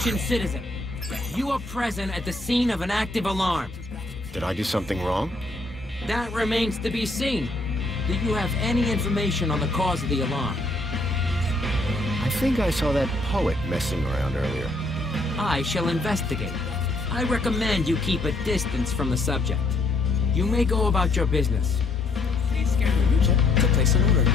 Attention, citizen. You are present at the scene of an active alarm. Did I do something wrong? That remains to be seen. Do you have any information on the cause of the alarm? I think I saw that poet messing around earlier. I shall investigate. I recommend you keep a distance from the subject. You may go about your business. Please scan the route check to place an order.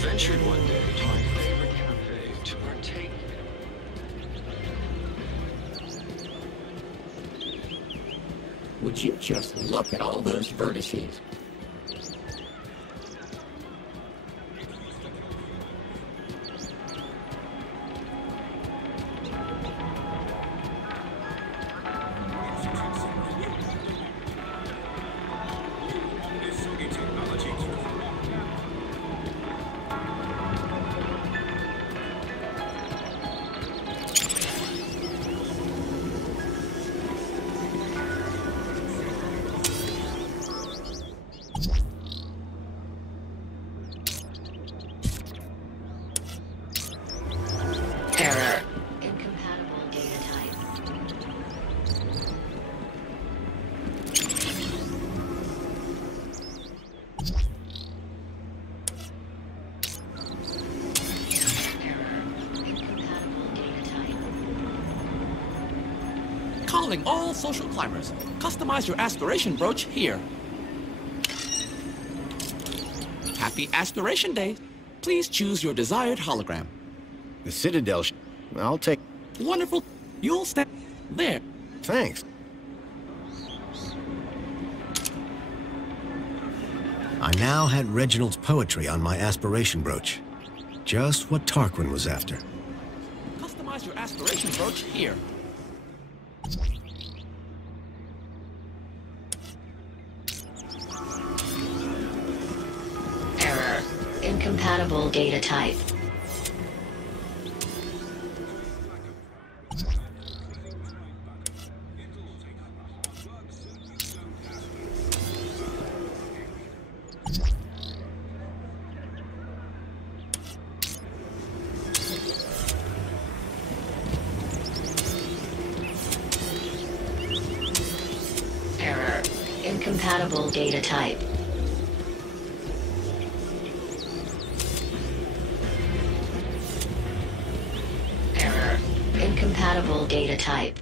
Ventured one day to my favorite cafe to partake. Would you just look at all those vertices? Error. Incompatible data type. Error. Incompatible data type. Calling all social climbers. Customize your aspiration brooch here. Happy Aspiration Day. Please choose your desired hologram. The Citadel I'll take... Wonderful. You'll stand there. Thanks. I now had Reginald's poetry on my aspiration brooch. Just what Tarquin was after. Customize your aspiration brooch here. Error. Incompatible data type. Error. Incompatible data type. Error. Incompatible data type.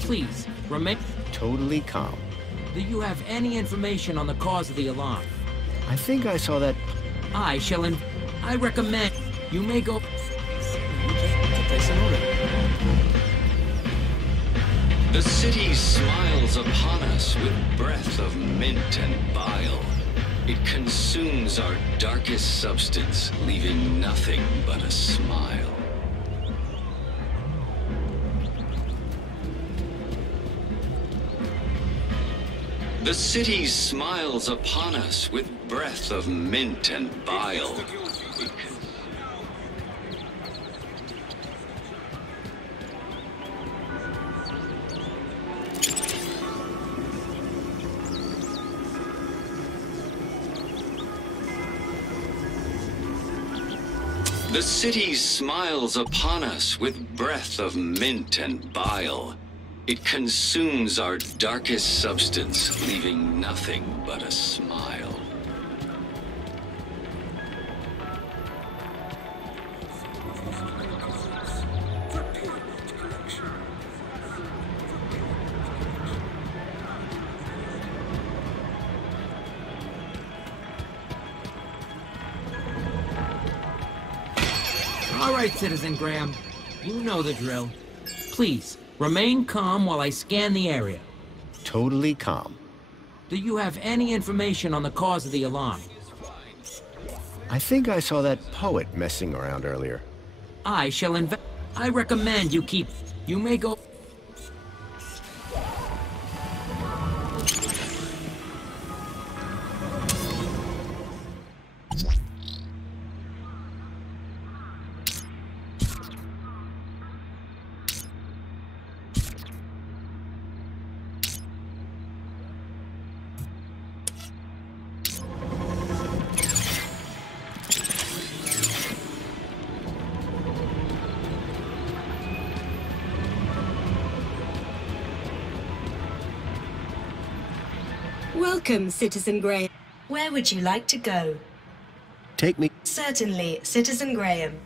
Please, remain... Totally calm. Do you have any information on the cause of the alarm? I think I saw that... I recommend you may go... Place an order. The city smiles upon us with breath of mint and bile. It consumes our darkest substance, leaving nothing but a smile. The city smiles upon us with breath of mint and bile. The city smiles upon us with breath of mint and bile. It consumes our darkest substance, leaving nothing but a smile. All right, Citizen Graham. You know the drill. Please, remain calm while I scan the area. Totally calm. Do you have any information on the cause of the alarm? I think I saw that poet messing around earlier. I recommend you keep... You may go... Welcome, Citizen Graham. Where would you like to go? Take me. Certainly, Citizen Graham.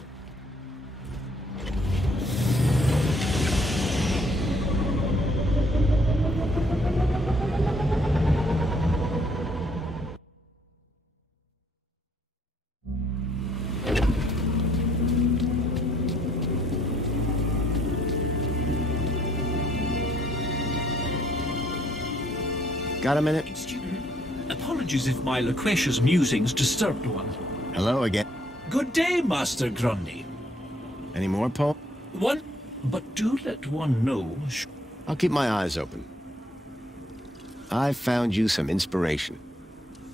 Got a minute? Apologies if my loquacious musings disturbed one. Hello again. Good day, Master Grundy. Any more, Poe? One, but do let one know... I'll keep my eyes open. I found you some inspiration.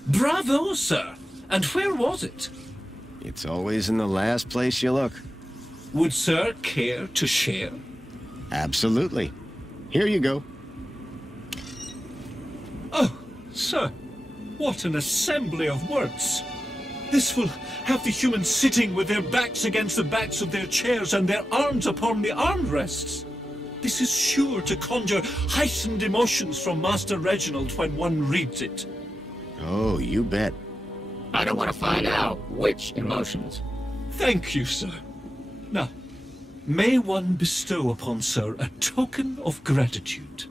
Bravo, sir! And where was it? It's always in the last place you look. Would sir care to share? Absolutely. Here you go. Oh, sir, what an assembly of words. This will have the humans sitting with their backs against the backs of their chairs and their arms upon the armrests. This is sure to conjure heightened emotions from Master Reginald when one reads it. Oh, you bet. I don't want to find out which emotions. Thank you, sir. Now, may one bestow upon sir a token of gratitude?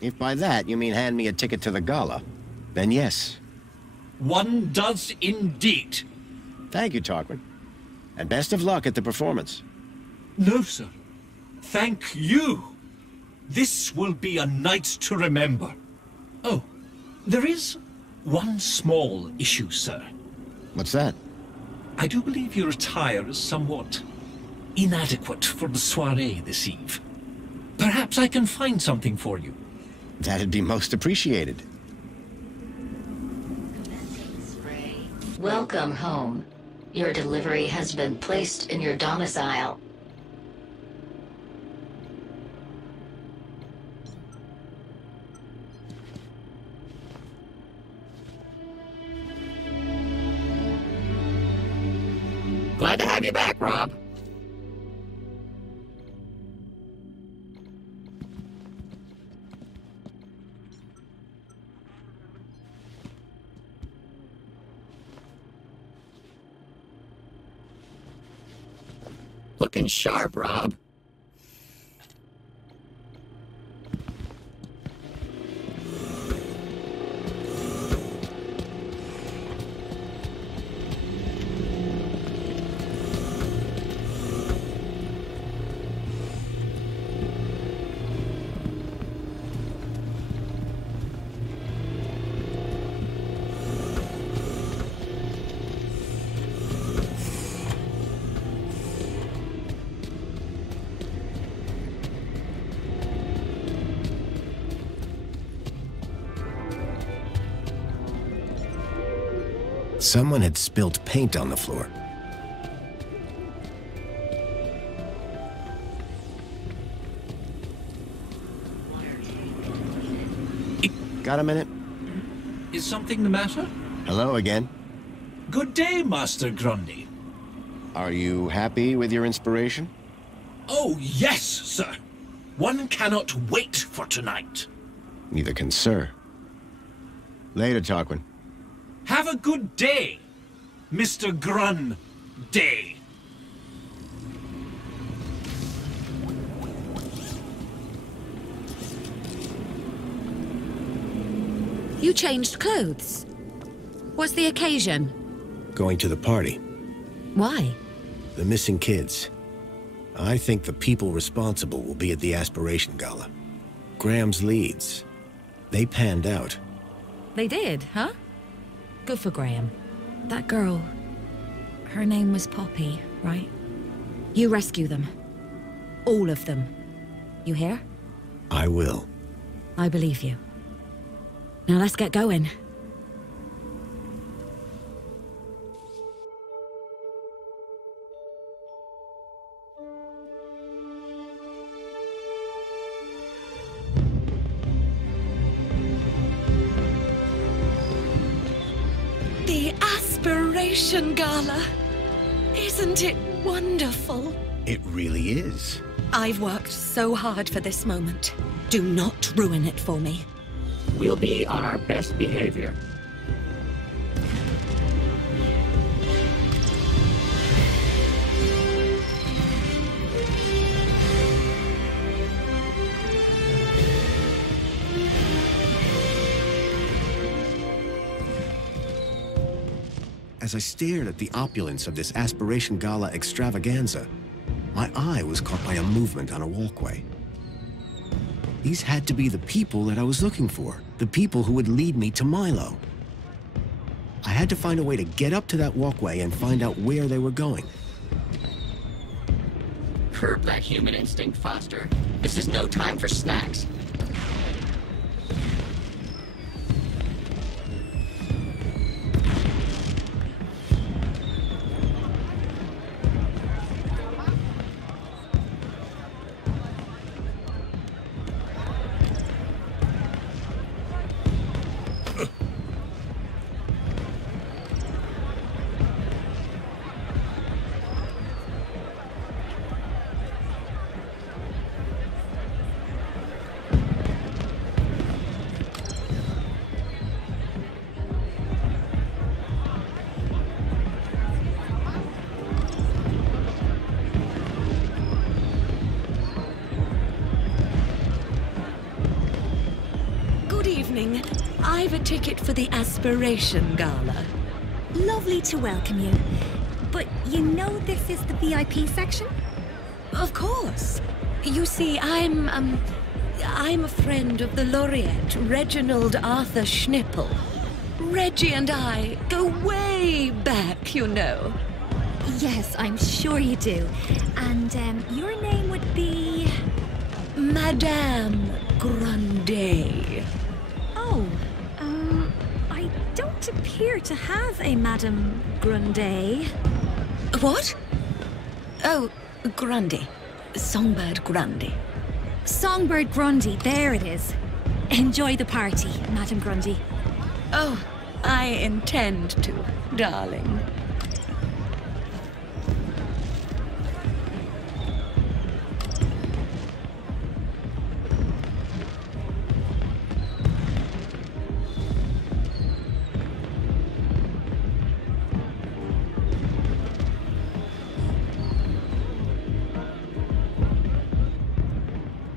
If by that you mean hand me a ticket to the Gala, then yes. One does indeed. Thank you, Tarquin. And best of luck at the performance. No, sir. Thank you. This will be a night to remember. Oh, there is one small issue, sir. What's that? I do believe your attire is somewhat inadequate for the soiree this eve. Perhaps I can find something for you. That'd be most appreciated. Welcome home. Your delivery has been placed in your domicile. Glad to have you back, Rob. Looking sharp, Rob. Someone had spilt paint on the floor. Got a minute? Is something the matter? Hello again. Good day, Master Grundy. Are you happy with your inspiration? Oh, yes, sir. One cannot wait for tonight. Neither can Sir. Later, Tarquin. Have a good day, Mr. Grundy. You changed clothes. What's the occasion? Going to the party. Why? The missing kids. I think the people responsible will be at the Aspiration Gala. Graham's leads. They panned out. They did, huh? Good for Graham. That girl, her name was Poppy, right? You rescue them. All of them. You hear? I will. I believe you. Now let's get going. The Aspiration Gala. Isn't it wonderful? It really is. I've worked so hard for this moment. Do not ruin it for me. We'll be on our best behavior. As I stared at the opulence of this Aspiration Gala extravaganza, my eye was caught by a movement on a walkway. These had to be the people that I was looking for, the people who would lead me to Milo. I had to find a way to get up to that walkway and find out where they were going. Curb that human instinct, Foster. This is no time for snacks. I've a ticket for the Aspiration Gala. Lovely to welcome you. But you know this is the VIP section? Of course. You see, I'm a friend of the laureate, Reginald Arthur Schnippel. Reggie and I go way back, you know. Yes, I'm sure you do. And your name would be... Madame Grundy. Oh, I don't appear to have a Madame Grundy. What? Oh, Grundy. Songbird Grundy. Songbird Grundy, there it is. Enjoy the party, Madame Grundy. Oh, I intend to, darling.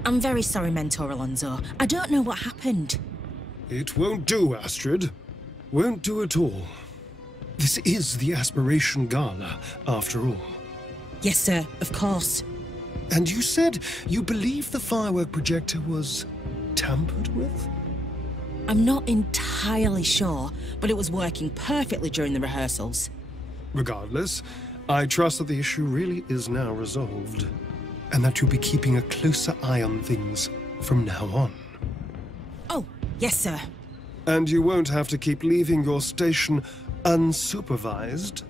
I'm very sorry, Mentor Alonso. I don't know what happened. It won't do, Astrid. Won't do at all. This is the Aspiration Gala, after all. Yes, sir, of course. And you said you believe the firework projector was tampered with? I'm not entirely sure, but it was working perfectly during the rehearsals. Regardless, I trust that the issue really is now resolved, and that you'll be keeping a closer eye on things from now on. Oh, yes, sir. And you won't have to keep leaving your station Unsupervised?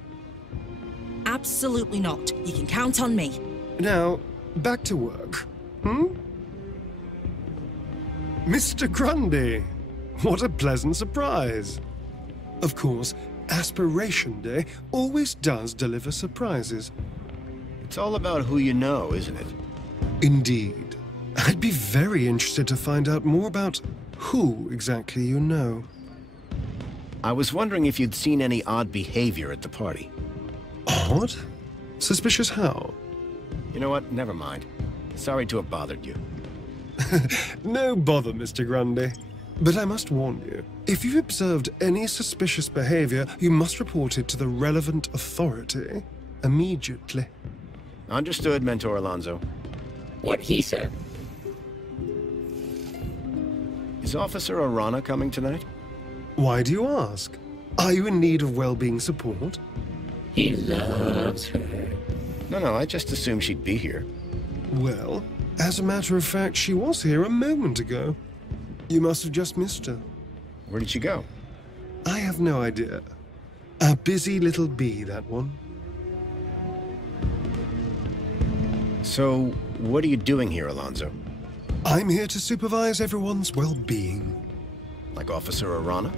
Absolutely not. You can count on me. Now, back to work. Mr. Grundy, what a pleasant surprise. Of course, Aspiration Day always does deliver surprises. It's all about who you know, isn't it? Indeed. I'd be very interested to find out more about who exactly you know. I was wondering if you'd seen any odd behavior at the party. Odd? Suspicious how? You know what? Never mind. Sorry to have bothered you. No bother, Mr. Grundy. But I must warn you, if you've observed any suspicious behavior, you must report it to the relevant authority immediately. Understood, Mentor Alonso. What he said. Is Officer Arana coming tonight? Why do you ask? Are you in need of well-being support? He loves her. No, I just assumed she'd be here. Well, as a matter of fact, she was here a moment ago. You must have just missed her. Where did she go? I have no idea. A busy little bee, that one. So, what are you doing here, Alonso? I'm here to supervise everyone's well-being. Like Officer Arana?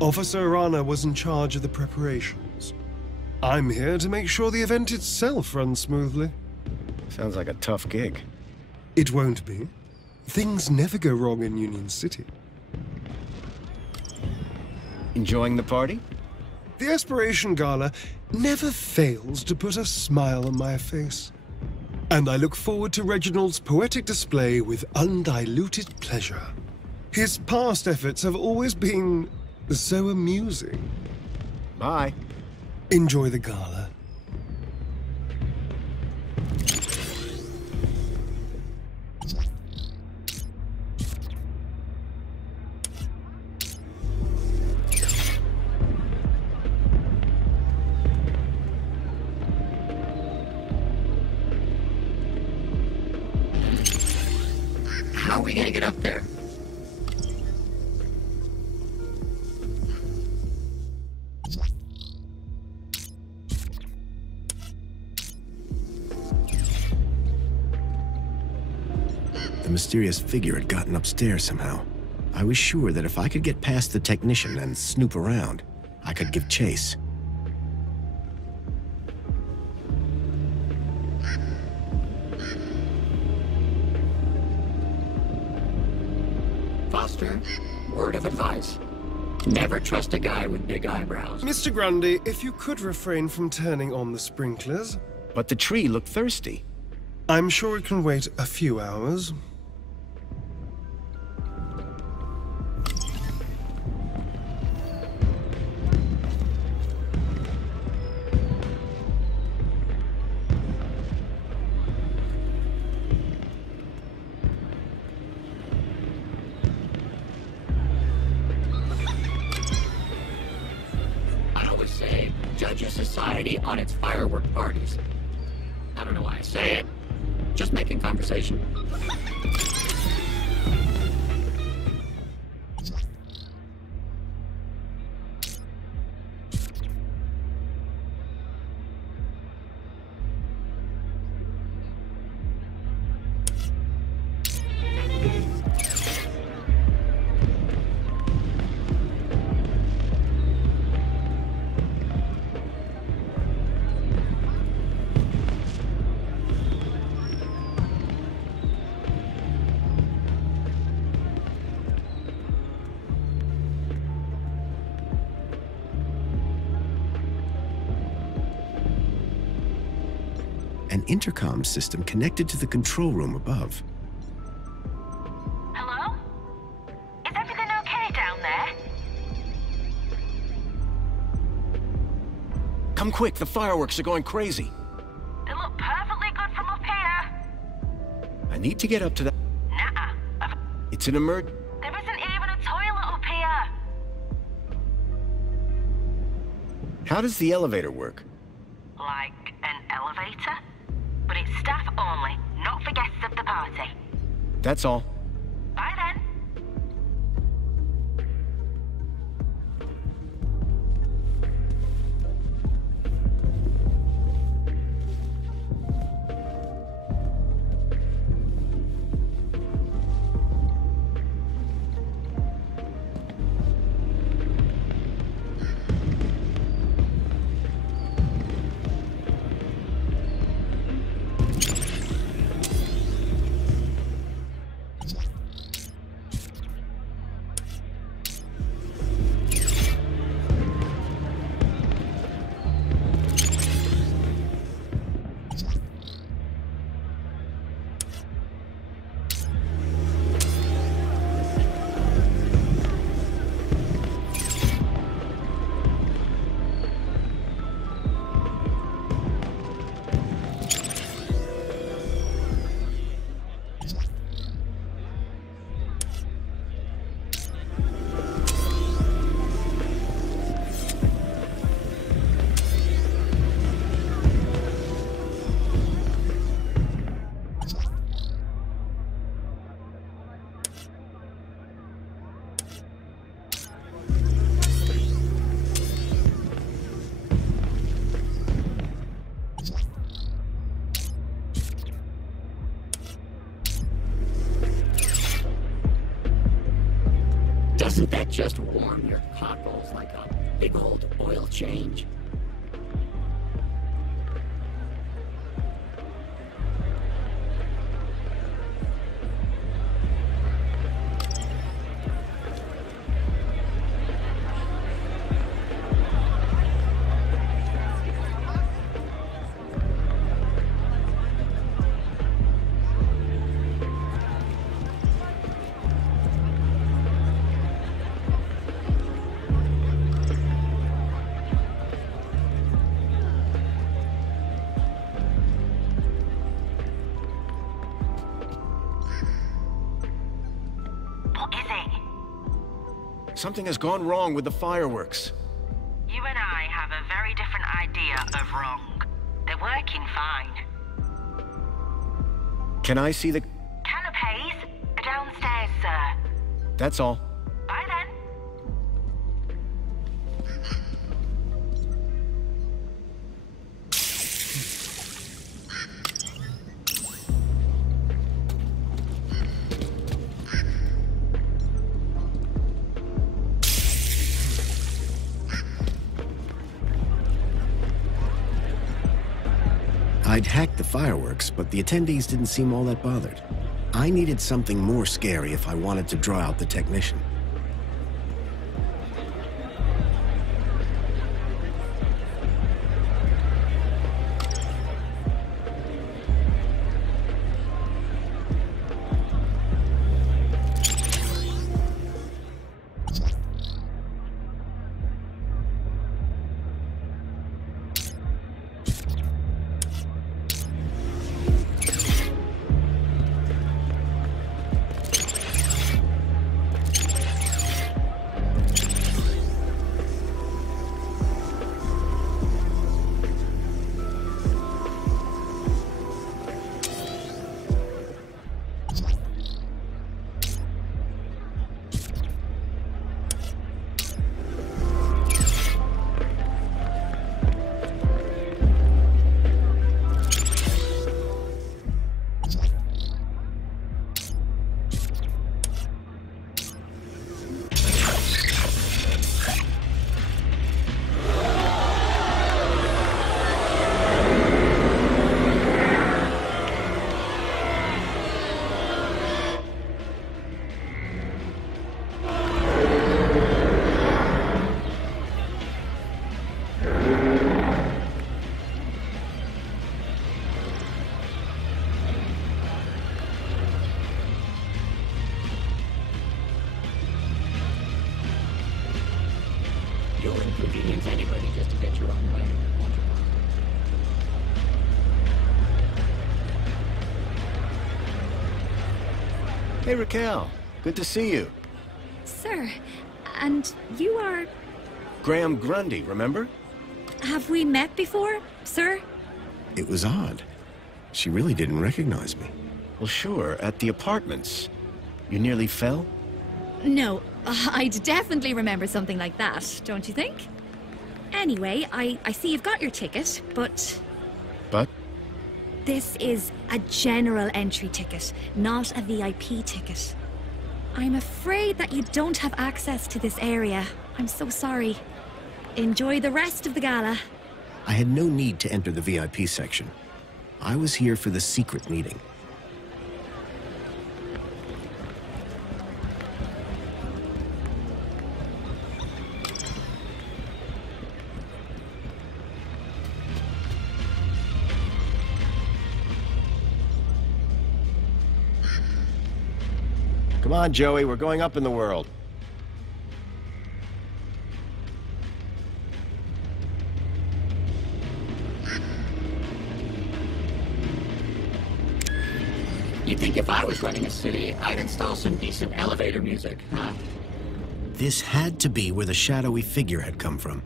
Officer Arana was in charge of the preparations. I'm here to make sure the event itself runs smoothly. Sounds like a tough gig. It won't be. Things never go wrong in Union City. Enjoying the party? The Aspiration Gala never fails to put a smile on my face. And I look forward to Reginald's poetic display with undiluted pleasure. His past efforts have always been so amusing. Bye. Enjoy the gala. How are we gonna get up there? The mysterious figure had gotten upstairs somehow. I was sure that if I could get past the technician and snoop around, I could give chase. Foster, word of advice. Never trust a guy with big eyebrows. Mr. Grundy, if you could refrain from turning on the sprinklers. But the tree looked thirsty. I'm sure it can wait a few hours. Judge a society on its firework parties. I don't know why I say it. Just making conversation. An intercom system connected to the control room above. Hello? Is everything okay down there? Come quick, the fireworks are going crazy. They look perfectly good from up here. I need to get up to that. Nuh-uh. It's an emerg... There isn't even a toilet up here. How does the elevator work? Like an elevator? But it's staff only, not for guests of the party. That's all. Bye then. just warm your cockles like a big old oil change. Something has gone wrong with the fireworks. You and I have a very different idea of wrong. They're working fine. Can I see the... Canapes are downstairs, sir. That's all. Bye then. I'd hacked the fireworks, but the attendees didn't seem all that bothered. I needed something more scary if I wanted to draw out the technician. You'll inconvenience anybody just to get your own way. Hey, Raquel. Good to see you. Sir, and you are... Graham Grundy, remember? Have we met before, sir? It was odd. She really didn't recognize me. Well, sure, at the apartments. You nearly fell? No, I'd definitely remember something like that, don't you think? Anyway, I see you've got your ticket, but... But? This is a general entry ticket, not a VIP ticket. I'm afraid that you don't have access to this area. I'm so sorry. Enjoy the rest of the gala. I had no need to enter the VIP section. I was here for the secret meeting. Come on, Joey, we're going up in the world. You'd think if I was running a city, I'd install some decent elevator music, huh? This had to be where the shadowy figure had come from.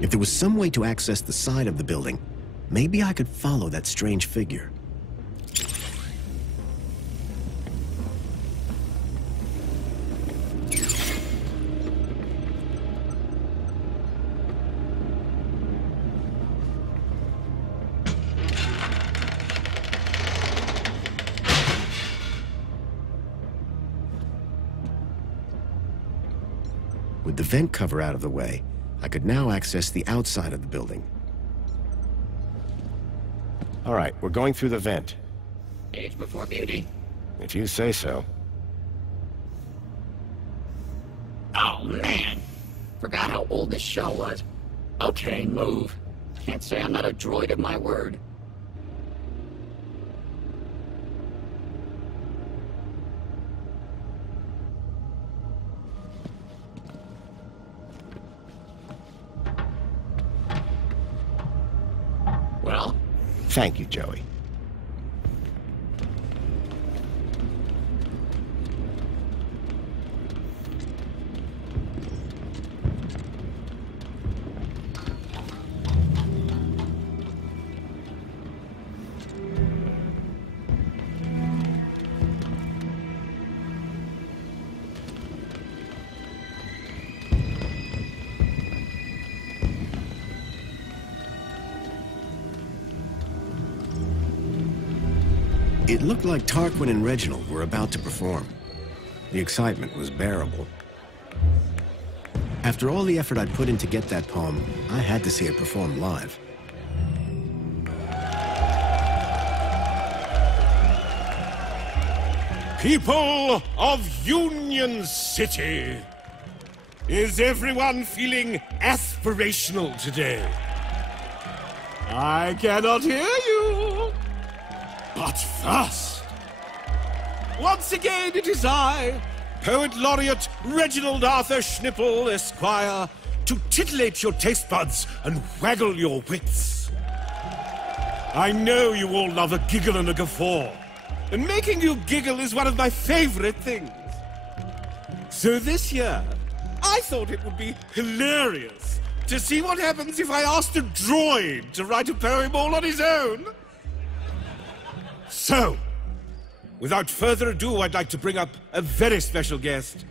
If there was some way to access the side of the building, maybe I could follow that strange figure. With the vent cover out of the way, I could now access the outside of the building. All right, we're going through the vent. Age before beauty. If you say so. Oh, man. Forgot how old this show was. Okay, move. Can't say I'm not a droid of my word. Well? Thank you, Joey. It looked like Tarquin and Reginald were about to perform. The excitement was bearable. After all the effort I'd put in to get that poem, I had to see it performed live. People of Union City, is everyone feeling aspirational today? I cannot hear you. But first, once again it is I, Poet Laureate Reginald Arthur Schnipple, Esquire, to titillate your taste buds and waggle your wits. I know you all love a giggle and a guffaw, and making you giggle is one of my favorite things. So this year, I thought it would be hilarious to see what happens if I asked a droid to write a poem all on his own. So, without further ado, I'd like to bring up a very special guest.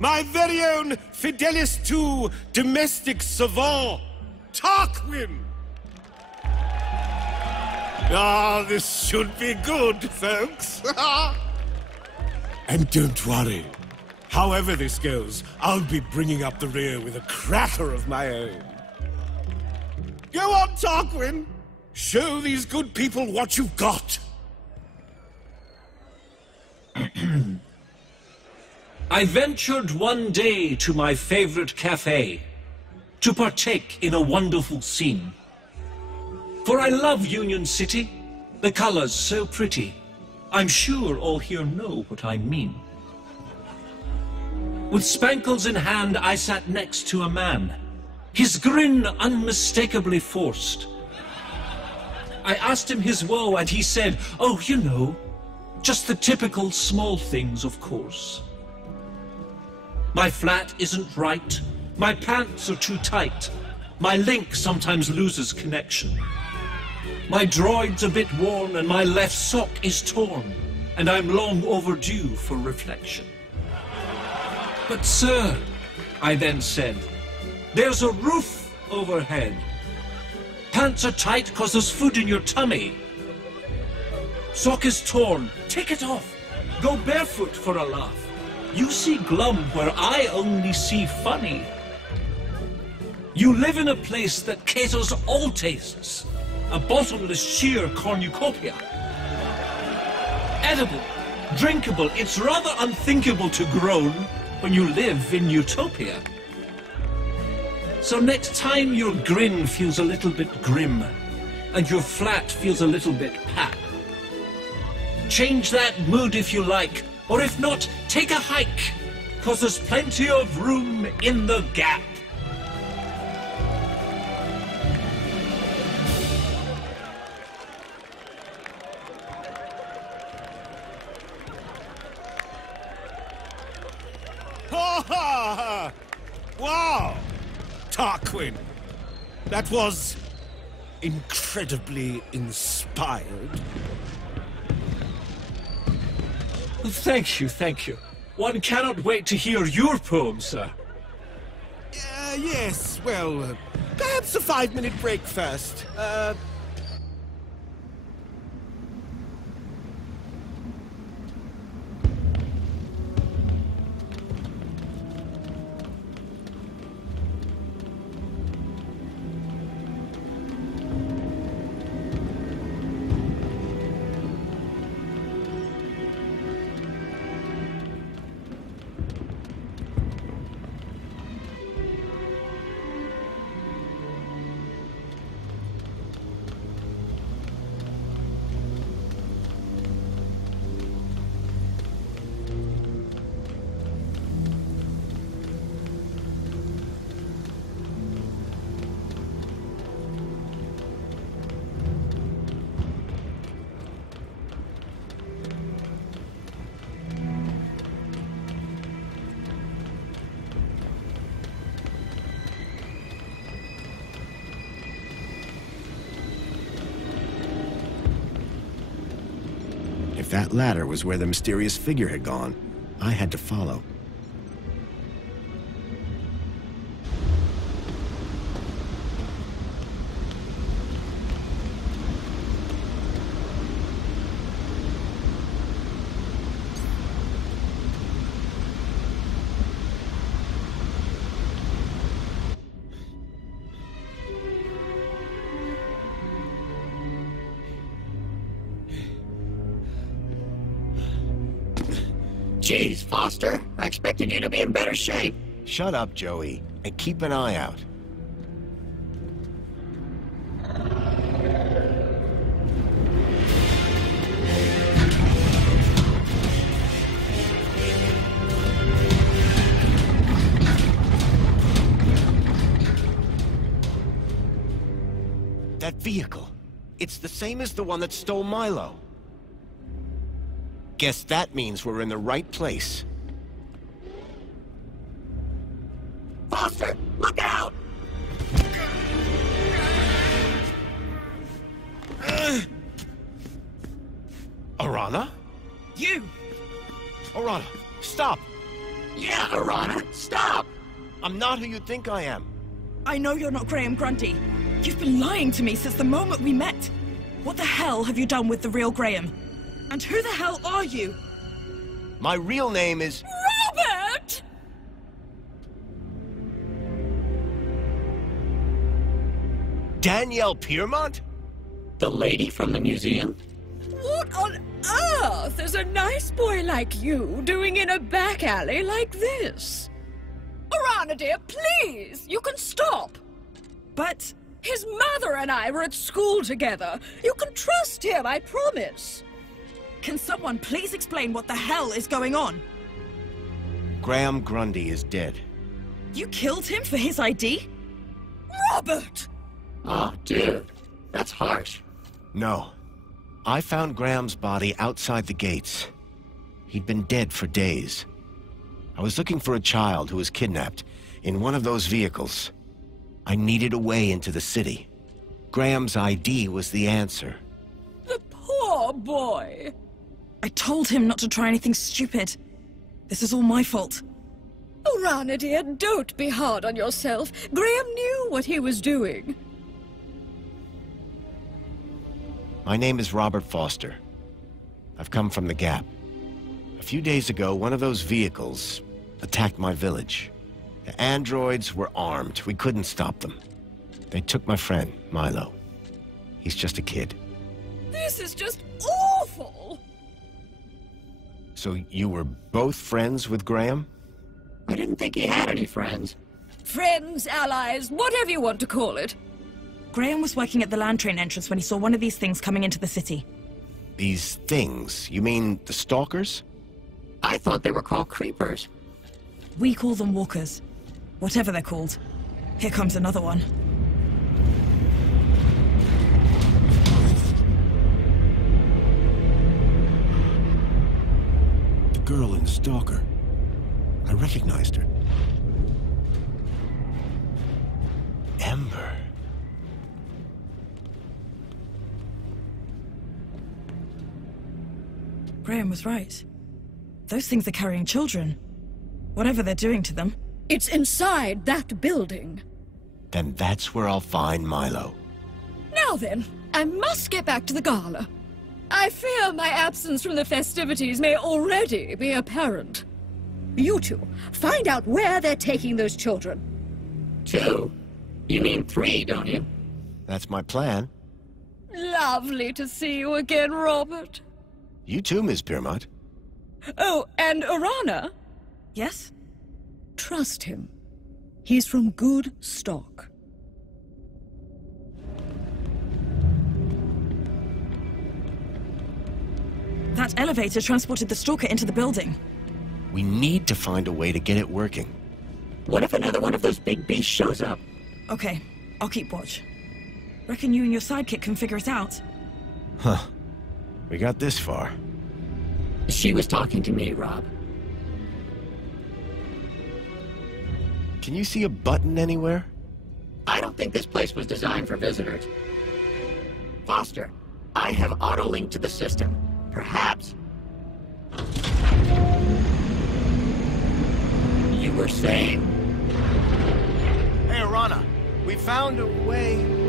My very own Fidelis II domestic savant, Tarquin! Ah, this should be good, folks. And don't worry. However this goes, I'll be bringing up the rear with a cracker of my own. Go on, Tarquin. Show these good people what you've got. I ventured one day to my favorite cafe to partake in a wonderful scene. For I love Union City, the colors so pretty. I'm sure all here know what I mean. With spankles in hand, I sat next to a man, his grin unmistakably forced. I asked him his woe, and he said, "Oh, you know, just the typical small things, of course. My flat isn't right, my pants are too tight, my link sometimes loses connection. My droid's a bit worn and my left sock is torn, and I'm long overdue for reflection." "But sir," I then said, "there's a roof overhead. Pants are tight 'cause there's food in your tummy. Sock is torn, take it off. Go barefoot for a laugh. You see glum where I only see funny. You live in a place that caters all tastes. A bottomless sheer cornucopia. Edible, drinkable, it's rather unthinkable to groan when you live in utopia. So next time your grin feels a little bit grim, and your flat feels a little bit pat, change that mood if you like, or if not, take a hike, 'cause there's plenty of room in the gap. Wow! Tarquin, that was incredibly inspired. Thank you, thank you. One cannot wait to hear your poem, sir. Yes, well, perhaps a 5-minute break first. that ladder was where the mysterious figure had gone. I had to follow. Jeez, Foster. I expected you to be in better shape. Shut up, Joey, and keep an eye out. That vehicle. It's the same as the one that stole Milo. Guess that means we're in the right place. Foster, look out! Arana? You! Arana, stop! Yeah, Arana, stop! I'm not who you think I am. I know you're not Graham Grundy. You've been lying to me since the moment we met. What the hell have you done with the real Graham? And who the hell are you? My real name is... Robert! Danielle Piermont? The lady from the museum? What on earth is a nice boy like you doing in a back alley like this? Arana, dear, please! You can stop! But... his mother and I were at school together. You can trust him, I promise. Can someone please explain what the hell is going on? Graham Grundy is dead. You killed him for his ID? Robert! Oh, dude. That's harsh. No. I found Graham's body outside the gates. He'd been dead for days. I was looking for a child who was kidnapped in one of those vehicles. I needed a way into the city. Graham's ID was the answer. The poor boy. I told him not to try anything stupid. This is all my fault. Arana, dear, don't be hard on yourself. Graham knew what he was doing. My name is Robert Foster. I've come from the Gap. A few days ago, one of those vehicles attacked my village. The androids were armed. We couldn't stop them. They took my friend, Milo. He's just a kid. This is just awful! So you were both friends with Graham? I didn't think he had any friends. Friends, allies, whatever you want to call it. Graham was working at the land train entrance when he saw one of these things coming into the city. These things? You mean the stalkers? I thought they were called creepers. We call them walkers. Whatever they're called. Here comes another one. The girl in the stalker. I recognized her. Ember. Graham was right. Those things are carrying children. Whatever they're doing to them. It's inside that building. Then that's where I'll find Milo. Now then, I must get back to the gala. I fear my absence from the festivities may already be apparent. You two, find out where they're taking those children. 2? You mean 3, don't you? That's my plan. Lovely to see you again, Robert. You too, Miss Piermont. Oh, and Arana? Yes? Trust him. He's from good stock. That elevator transported the stalker into the building. We need to find a way to get it working. What if another one of those big beasts shows up? Okay, I'll keep watch. Reckon you and your sidekick can figure it out. Huh. We got this far. She was talking to me, Rob. Can you see a button anywhere? I don't think this place was designed for visitors. Foster, I have auto-linked to the system. Perhaps were saying? Hey, Arana, we found a way.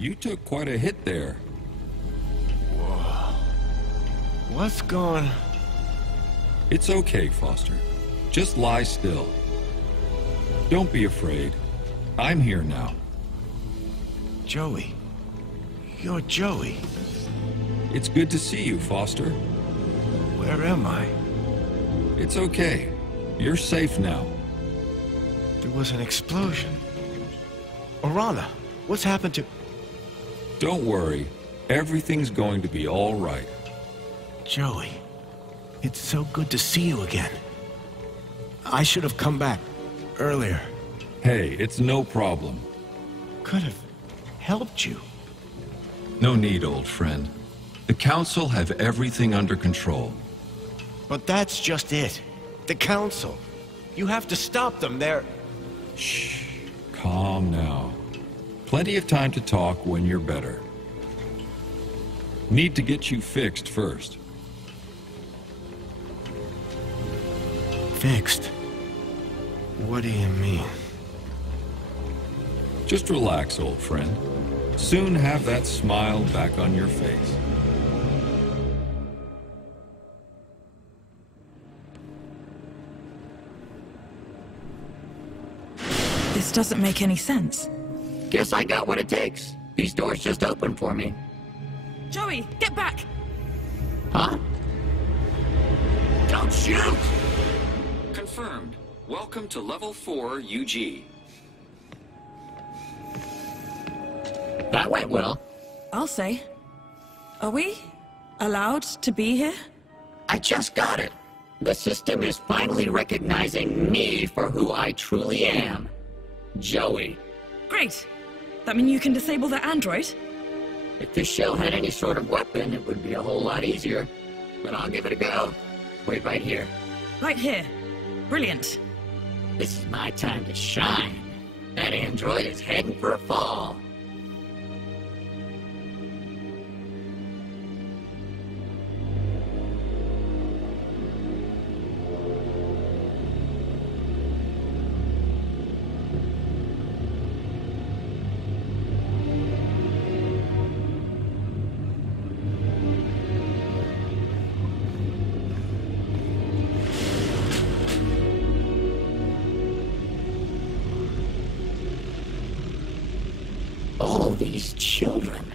You took quite a hit there. Whoa. What's going... It's okay, Foster. Just lie still. Don't be afraid. I'm here now. Joey. You're Joey. It's good to see you, Foster. Where am I? It's okay. You're safe now. There was an explosion. Arana, what's happened to... Don't worry. Everything's going to be all right. Joey, it's so good to see you again. I should have come back earlier. Hey, it's no problem. Could have helped you. No need, old friend. The Council have everything under control. But that's just it. The Council. You have to stop them. They're... Shh. Calm now. Plenty of time to talk when you're better. Need to get you fixed first. Fixed? What do you mean? Just relax, old friend. Soon have that smile back on your face. This doesn't make any sense. Guess I got what it takes. These doors just opened for me. Joey, get back! Huh? Don't shoot! Confirmed. Welcome to Level 4 UG. That went well. I'll say. Are we allowed to be here? I just got it. The system is finally recognizing me for who I truly am. Joey. Great. That mean you can disable the android? If this shell had any sort of weapon, it would be a whole lot easier. But I'll give it a go. Wait right here. Right here. Brilliant. This is my time to shine. That android is heading for a fall. All these children.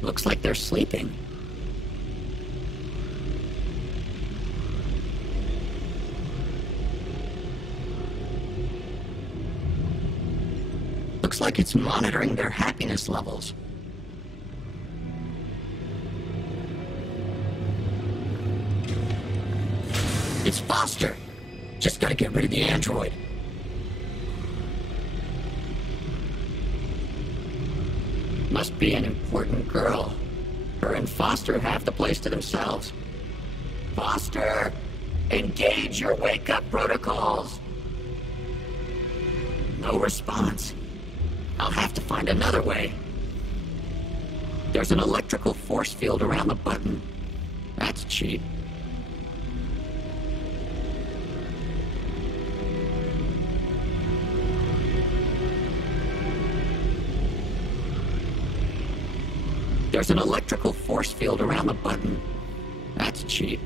Looks like they're sleeping. Looks like it's monitoring their happiness levels. It's Foster. Just gotta get rid of the android. Must be an important girl. Her and Foster have the place to themselves. Foster! Engage your wake-up protocols! No response. I'll have to find another way. There's an electrical force field around the button. That's cheap. There's an electrical force field around the button. That's cheap.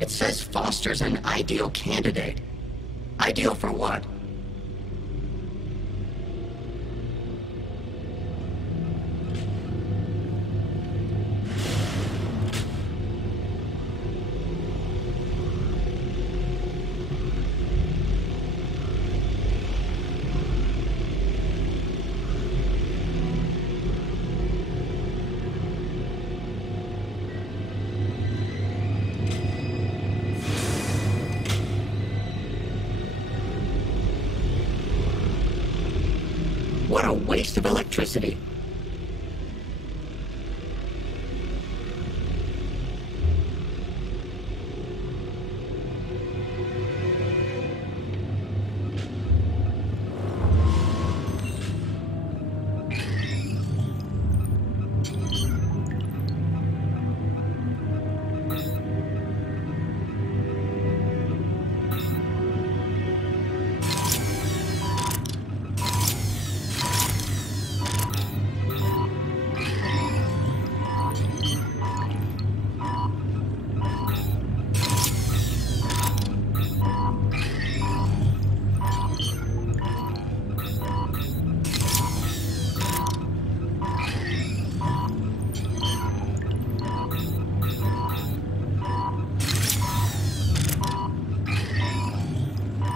It says Foster's an ideal candidate. Ideal for what? What a waste of electricity.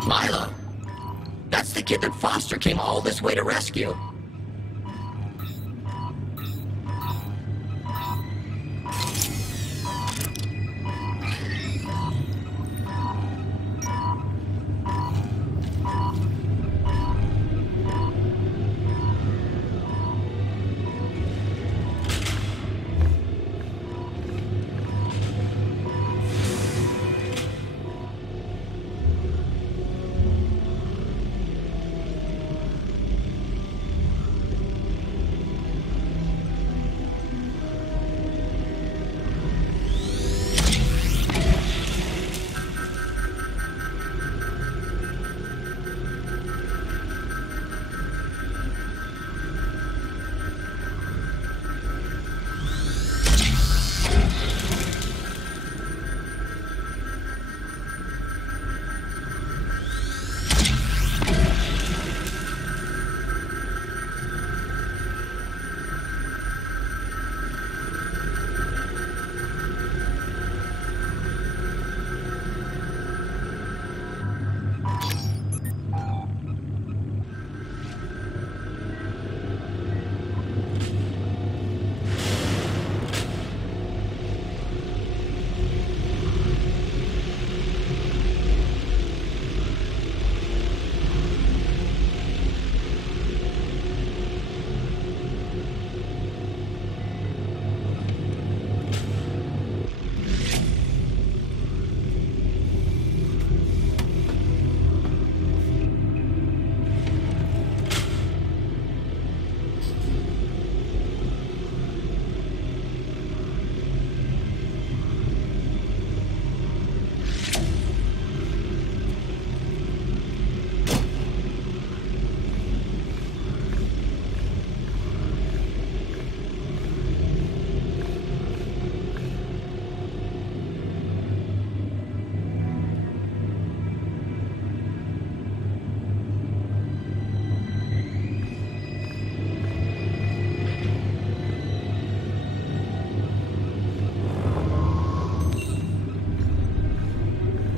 Milo, that's the kid that Foster came all this way to rescue.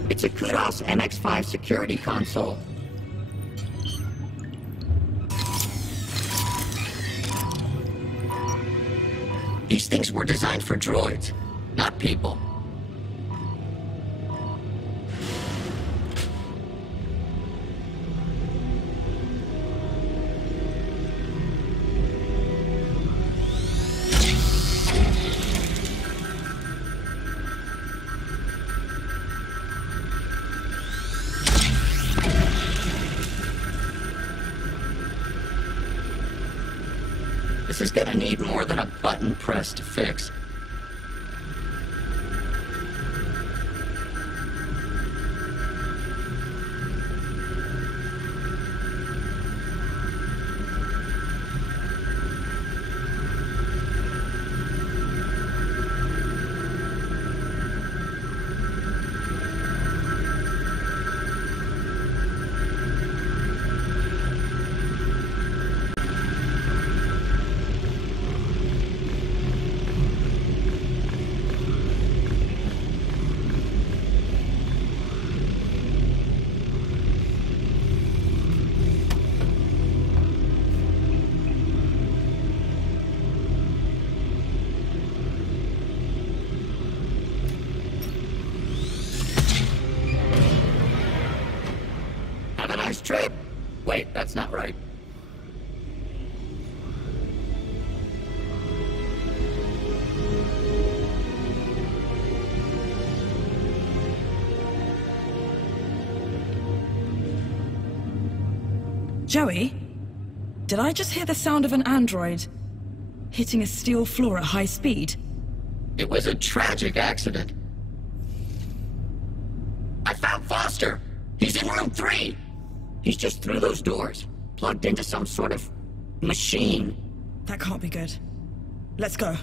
It's a Kudos MX-5 security console. These things were designed for droids, not people. This is gonna need more than a button press to fix. Have a nice trip. Wait, that's not right. Joey? Did I just hear the sound of an android hitting a steel floor at high speed? It was a tragic accident. I found Foster! He's in room 3! He's just through those doors, plugged into some sort of machine. That can't be good. Let's go.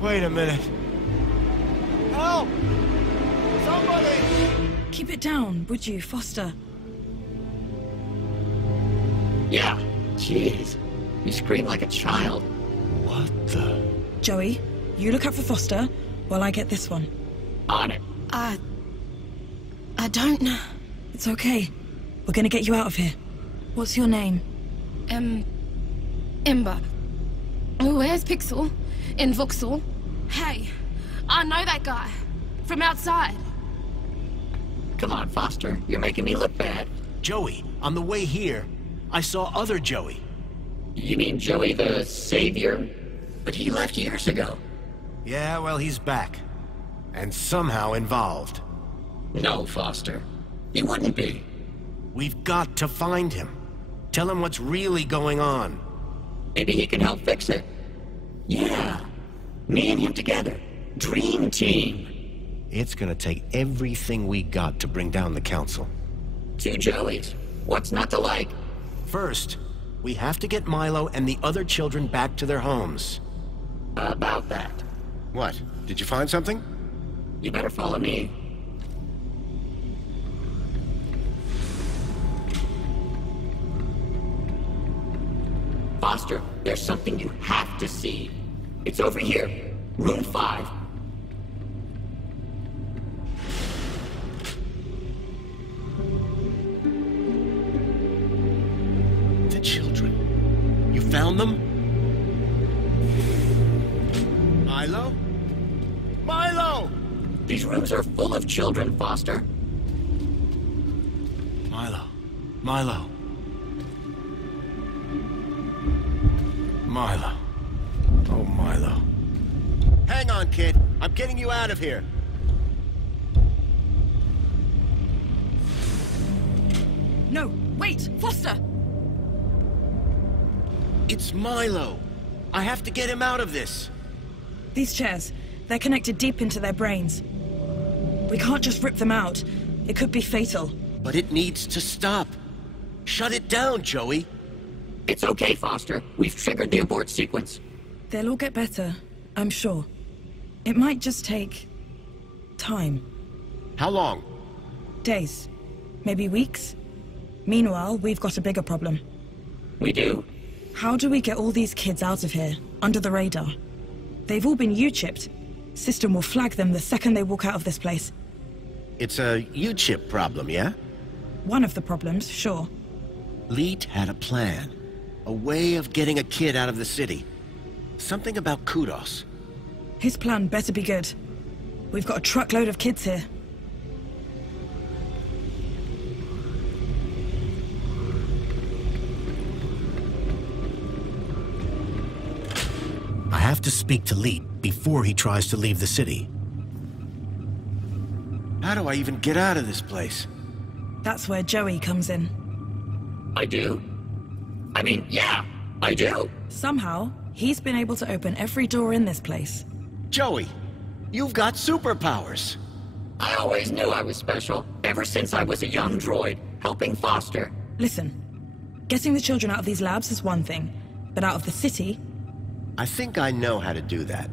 Wait a minute. Help! Somebody! Keep it down, would you, Foster? Yeah, jeez. You scream like a child. What the? Joey, you look out for Foster while I get this one. On it. I don't know. It's okay. We're gonna get you out of here. What's your name? Ember. Where's Pixel? In Vauxhall? Hey, I know that guy. From outside. Come on, Foster. You're making me look bad. Joey, on the way here, I saw other Joey. You mean Joey the Savior? But he left years ago. Yeah, well, he's back. And somehow involved. No, Foster. He wouldn't be. We've got to find him. Tell him what's really going on. Maybe he can help fix it. Yeah. Me and him together. Dream team. It's gonna take everything we got to bring down the council. 2 Joeys. What's not to like? First, we have to get Milo and the other children back to their homes. About that. What? Did you find something? You better follow me. Foster, there's something you have to see. It's over here. Room 5. The children. You found them? Milo? Milo! These rooms are full of children, Foster. Milo. Milo. Milo. Oh, Milo. Hang on, kid. I'm getting you out of here. No, wait, Foster! It's Milo. I have to get him out of this. These chairs, they're connected deep into their brains. We can't just rip them out. It could be fatal. But it needs to stop. Shut it down, Joey. It's okay, Foster. We've triggered the abort sequence. They'll all get better, I'm sure. It might just take... time. How long? Days. Maybe weeks. Meanwhile, we've got a bigger problem. We do? How do we get all these kids out of here, under the radar? They've all been U-chipped. System will flag them the second they walk out of this place. It's a U-chip problem, yeah? One of the problems, sure. Leet had a plan. A way of getting a kid out of the city. Something about kudos. His plan better be good. We've got a truckload of kids here. have to speak to Leet before he tries to leave the city. How do I even get out of this place? That's where Joey comes in. I do? I mean, yeah, I do. Somehow, he's been able to open every door in this place. Joey, you've got superpowers. I always knew I was special, ever since I was a young droid, helping Foster. Listen, getting the children out of these labs is one thing, but out of the city... I think I know how to do that.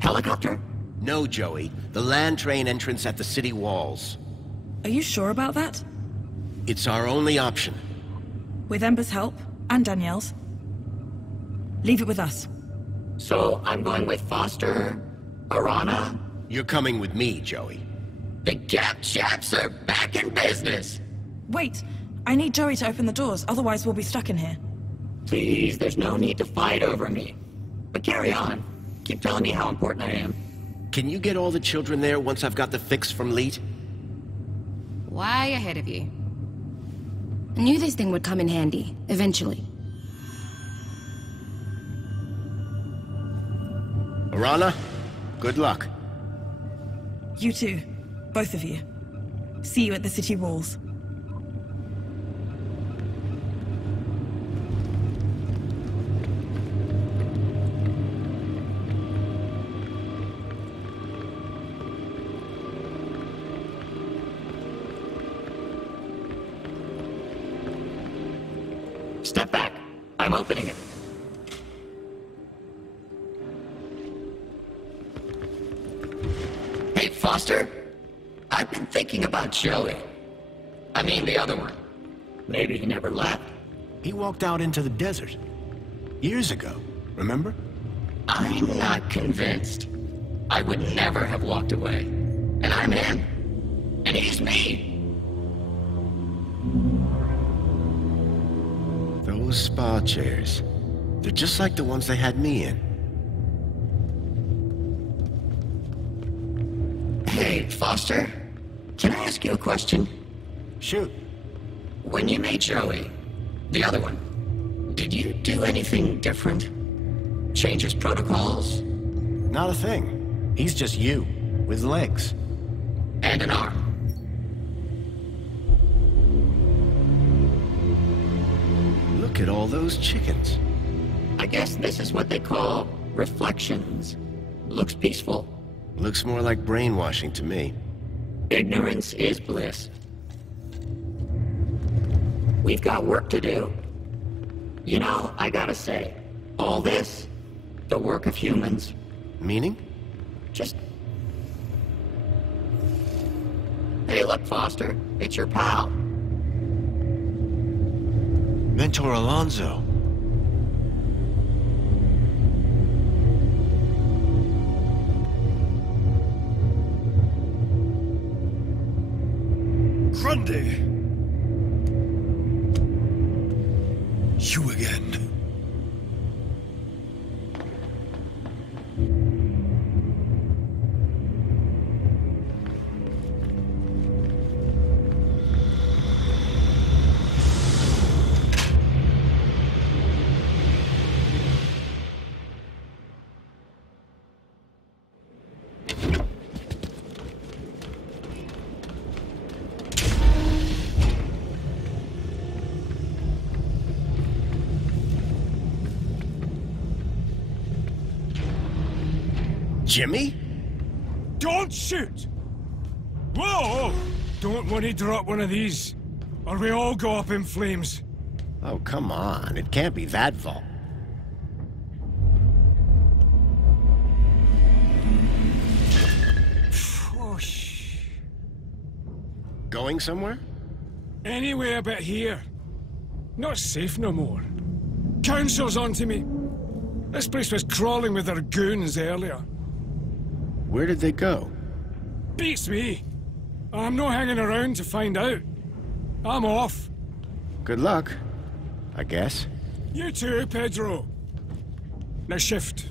Helicopter? No, Joey. The land train entrance at the city walls. Are you sure about that? It's our only option. With Ember's help, and Danielle's. Leave it with us. So, I'm going with Foster... Arana? You're coming with me, Joey. The Gap chaps are back in business. Wait, I need Joey to open the doors, otherwise we'll be stuck in here. Please, there's no need to fight over me. But carry on. Keep telling me how important I am. Can you get all the children there once I've got the fix from Leet? Way ahead of you. I knew this thing would come in handy, eventually. Arana, good luck. You too. Both of you. See you at the city walls. Step back. I'm opening it. Hey, Foster. I've been thinking about Joey. I mean the other one. Maybe he never left. He walked out into the desert. Years ago, remember? I'm not convinced. I would never have walked away. And I'm him. And he's me. Those spa chairs. They're just like the ones they had me in. Hey, Foster. Can I ask you a question? Shoot. When you made Joey, the other one, did you do anything different? Change his protocols? Not a thing. He's just you, with legs. And an arm. Look at all those chickens. I guess this is what they call reflections. Looks peaceful. Looks more like brainwashing to me. Ignorance is bliss. We've got work to do. You know, I gotta say, all this, the work of humans. Meaning? Just... Hey, look, Foster. It's your pal. Mentor Alonso. Grundy! You again. Jimmy? Don't shoot! Whoa! Don't want to drop one of these, or we all go up in flames. Oh, come on. It can't be that vault. Going somewhere? Anyway, about here. Not safe no more. Council's onto me. This place was crawling with their goons earlier. Where did they go? Beats me. I'm not hanging around to find out. I'm off. Good luck, I guess. You too, Pedro. Now shift.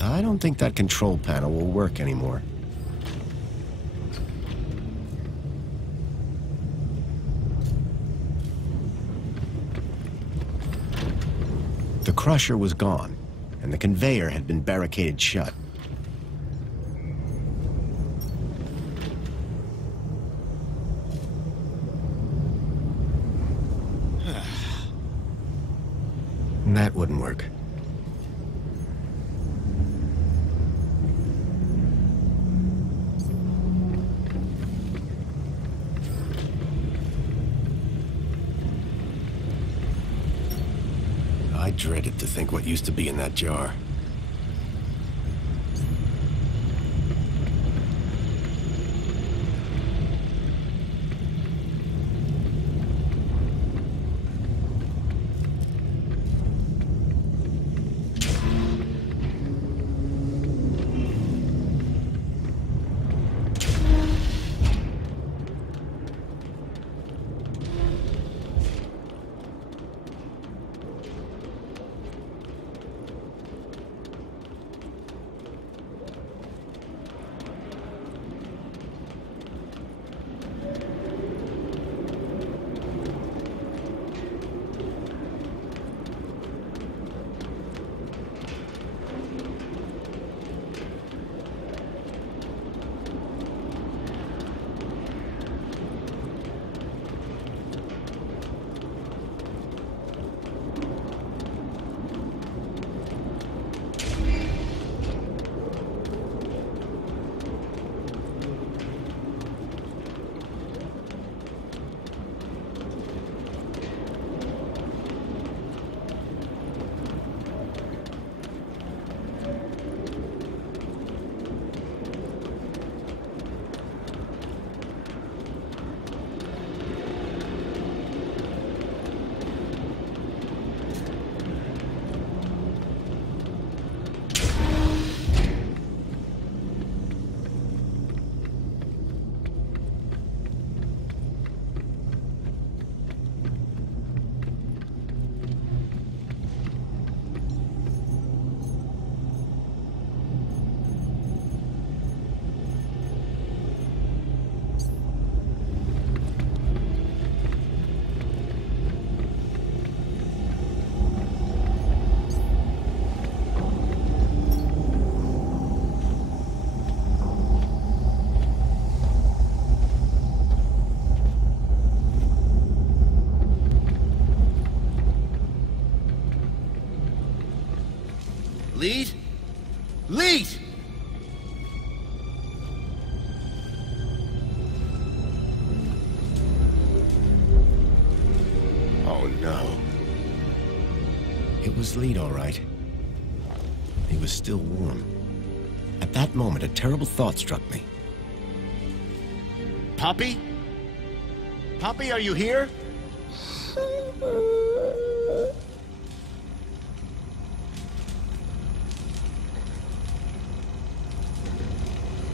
I don't think that control panel will work anymore. The crusher was gone, and the conveyor had been barricaded shut. That wouldn't work. I dreaded to think what used to be in that jar. Lead? Lead! Oh no. It was Lead, all right. He was still warm. At that moment, a terrible thought struck me. Poppy? Poppy, are you here?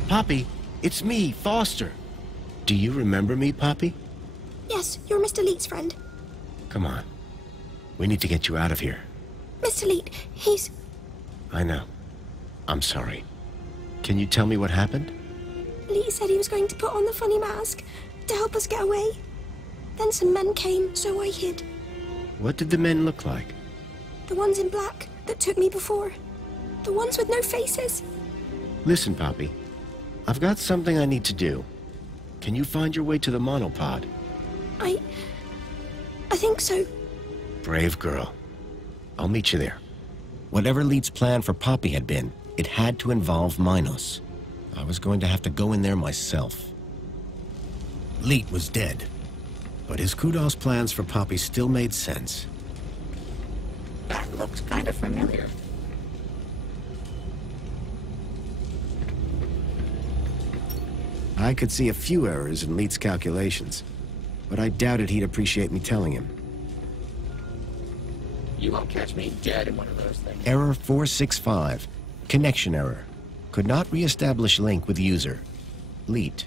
Poppy, it's me, Foster. Do you remember me, Poppy? Yes, you're Mr. Leet's friend. Come on. We need to get you out of here. Mr. Leet, he's... I know. I'm sorry. Can you tell me what happened? Leet said he was going to put on the funny mask to help us get away. Then some men came, so I hid. What did the men look like? The ones in black that took me before. The ones with no faces. Listen, Poppy. I've got something I need to do. Can you find your way to the monopod? I think so. Brave girl. I'll meet you there. Whatever Leet's plan for Poppy had been, it had to involve Minos. I was going to have to go in there myself. Leet was dead, but his kudos plans for Poppy still made sense. That looks kind of familiar. I could see a few errors in Leet's calculations, but I doubted he'd appreciate me telling him. You won't catch me dead in one of those things. Error 465. Connection error. Could not re-establish link with user. Leet.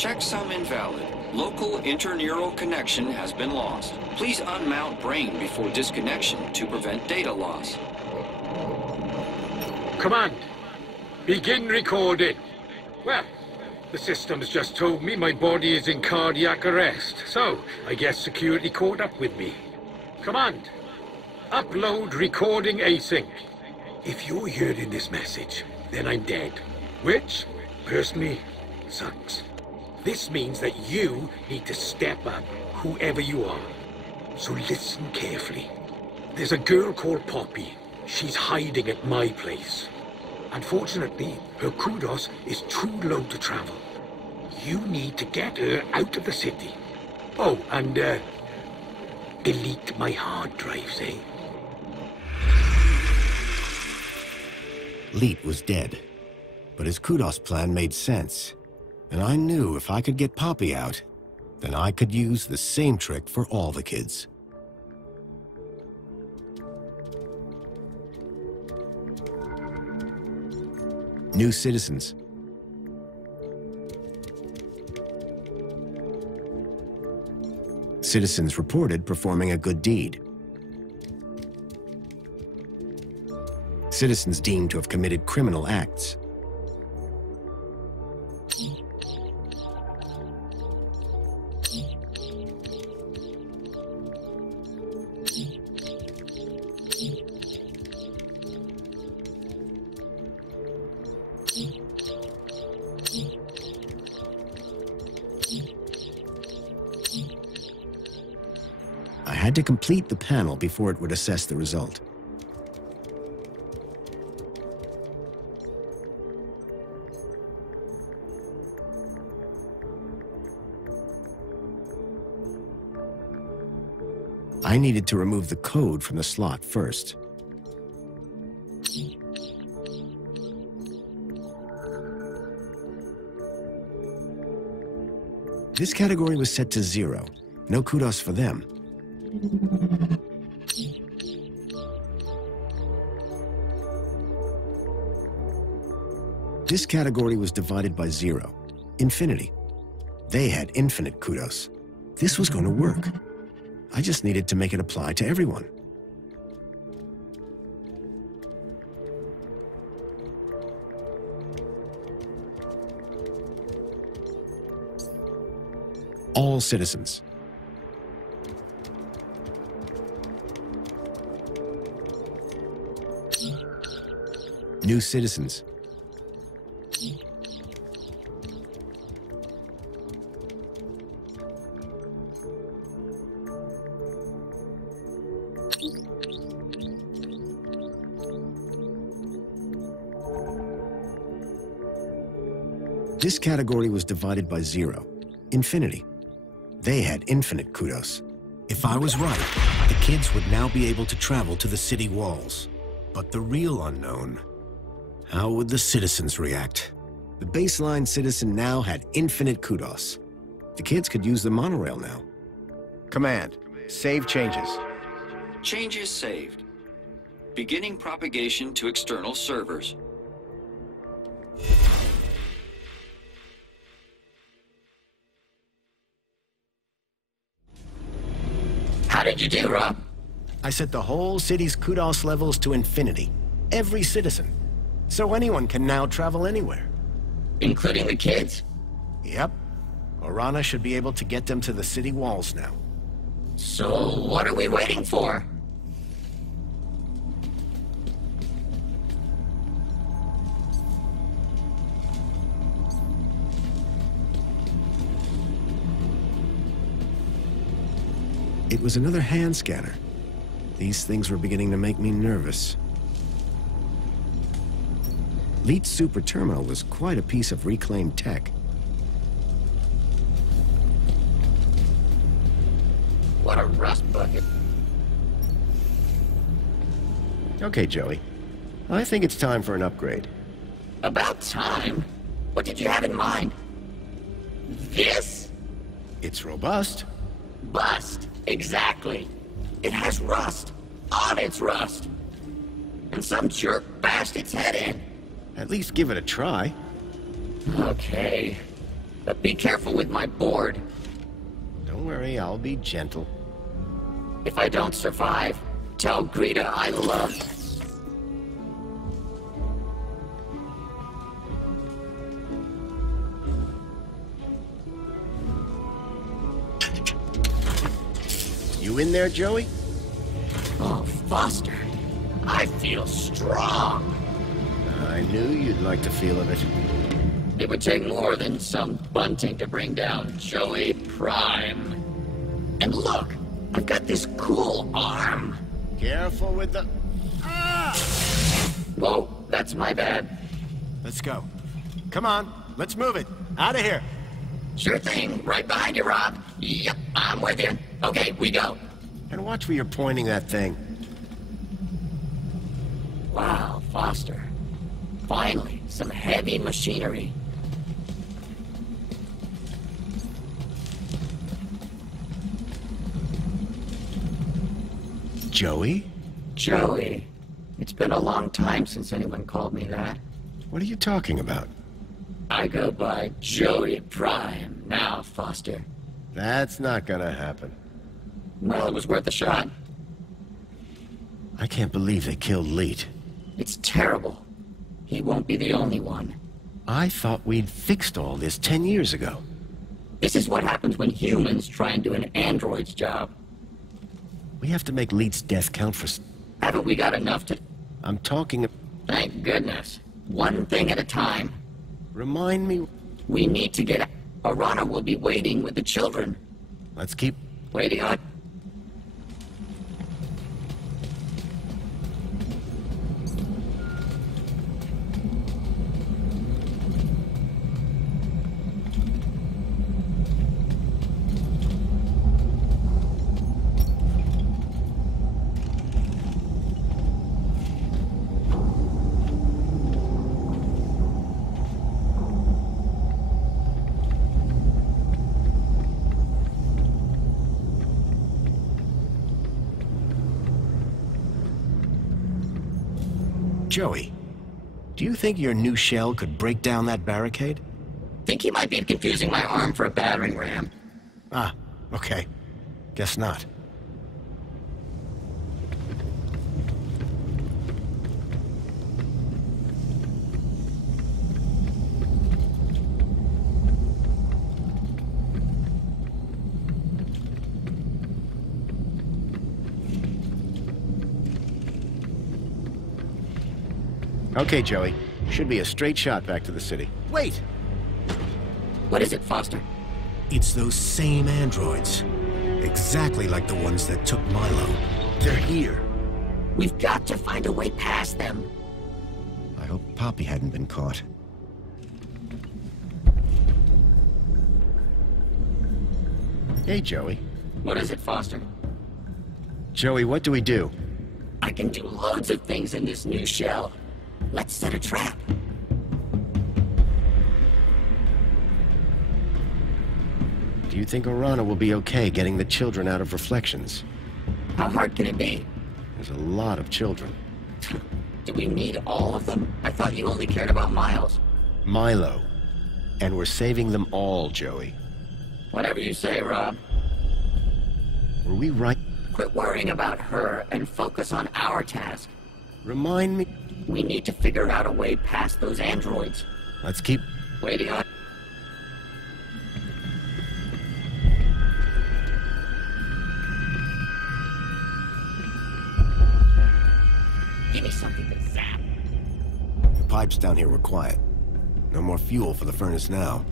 Checksum invalid. Local interneural connection has been lost. Please unmount brain before disconnection to prevent data loss. Command, begin recording. Well, the system's just told me my body is in cardiac arrest, so I guess security caught up with me. Command, upload recording async. If you're hearing this message, then I'm dead, which, personally, sucks. This means that you need to step up, whoever you are. So listen carefully. There's a girl called Poppy. She's hiding at my place. Unfortunately, her kudos is too low to travel. You need to get her out of the city. Oh, and, delete my hard drives, eh? Leet was dead, but his kudos plan made sense. And I knew if I could get Poppy out, then I could use the same trick for all the kids. New citizens. Citizens reported performing a good deed. Citizens deemed to have committed criminal acts. I had to complete the panel before it would assess the result. I needed to remove the code from the slot first. This category was set to 0. No kudos for them. This category was divided by 0. Infinity. They had infinite kudos. This was going to work. I just needed to make it apply to everyone. All citizens. New citizens. This category was divided by 0. Infinity. They had infinite kudos. If I was right, the kids would now be able to travel to the city walls. But the real unknown, how would the citizens react? The baseline citizen now had infinite kudos. The kids could use the monorail now. Command, save changes. Changes saved. Beginning propagation to external servers. How did you do, Rob? I set the whole city's kudos levels to infinity. Every citizen. So anyone can now travel anywhere. Including the kids? Yep. Orana should be able to get them to the city walls now. So what are we waiting for? It was another hand scanner. These things were beginning to make me nervous. Leet's super terminal was quite a piece of reclaimed tech. What a rust bucket. Okay, Joey. I think it's time for an upgrade. About time? What did you have in mind? This? It's robust. Bust. Exactly. It has rust on its rust. And some jerk bashed its head in. At least give it a try. Okay. But be careful with my board. Don't worry, I'll be gentle. If I don't survive, tell Greta I love. You in there, Joey? Oh, Foster, I feel strong. I knew you'd like to feel of it. It would take more than some bunting to bring down Joey Prime. And look, I've got this cool arm. Careful with the... Ah! Whoa, that's my bad. Let's go. Come on, let's move it. Out of here. Sure thing. Right behind you, Rob. Yep, I'm with you. Okay, we go. And watch where you're pointing that thing. Wow, Foster. Finally, some heavy machinery. Joey? Joey. It's been a long time since anyone called me that. What are you talking about? I go by Joey Prime now, Foster. That's not gonna happen. Well, it was worth a shot. I can't believe they killed Leet. It's terrible. He won't be the only one. I thought we'd fixed all this 10 years ago. This is what happens when humans try and do an android's job. We have to make Leet's death count for... Haven't we got enough to... I'm talking... Thank goodness. One thing at a time. Remind me... We need to get... Arana will be waiting with the children. Let's keep... Waiting on... Joey, do you think your new shell could break down that barricade? Think he might be confusing my arm for a battering ram. Ah, okay. Guess not. Okay, Joey. Should be a straight shot back to the city. Wait! What is it, Foster? It's those same androids. Exactly like the ones that took Milo. They're here. We've got to find a way past them. I hope Poppy hadn't been caught. Hey, Joey. What is it, Foster? Joey, what do we do? I can do loads of things in this new shell. Let's set a trap. Do you think Arana will be okay getting the children out of Reflections? How hard can it be? There's a lot of children. Do we need all of them? I thought you only cared about Miles. Milo. And we're saving them all, Joey. Whatever you say, Rob. Were we right? Quit worrying about her and focus on our task. Remind me... We need to figure out a way past those androids. Let's keep... Waiting on... Give me something to zap. The pipes down here were quiet. No more fuel for the furnace now.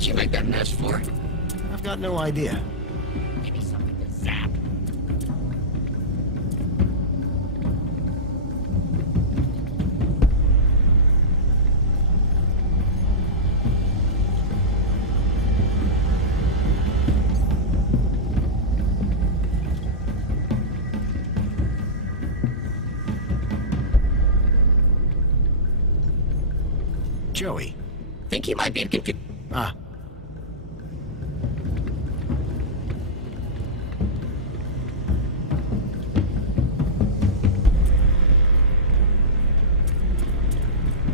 did you make that mess for? I've got no idea. Give me something to zap. Joey. Think he might be confused. Ah.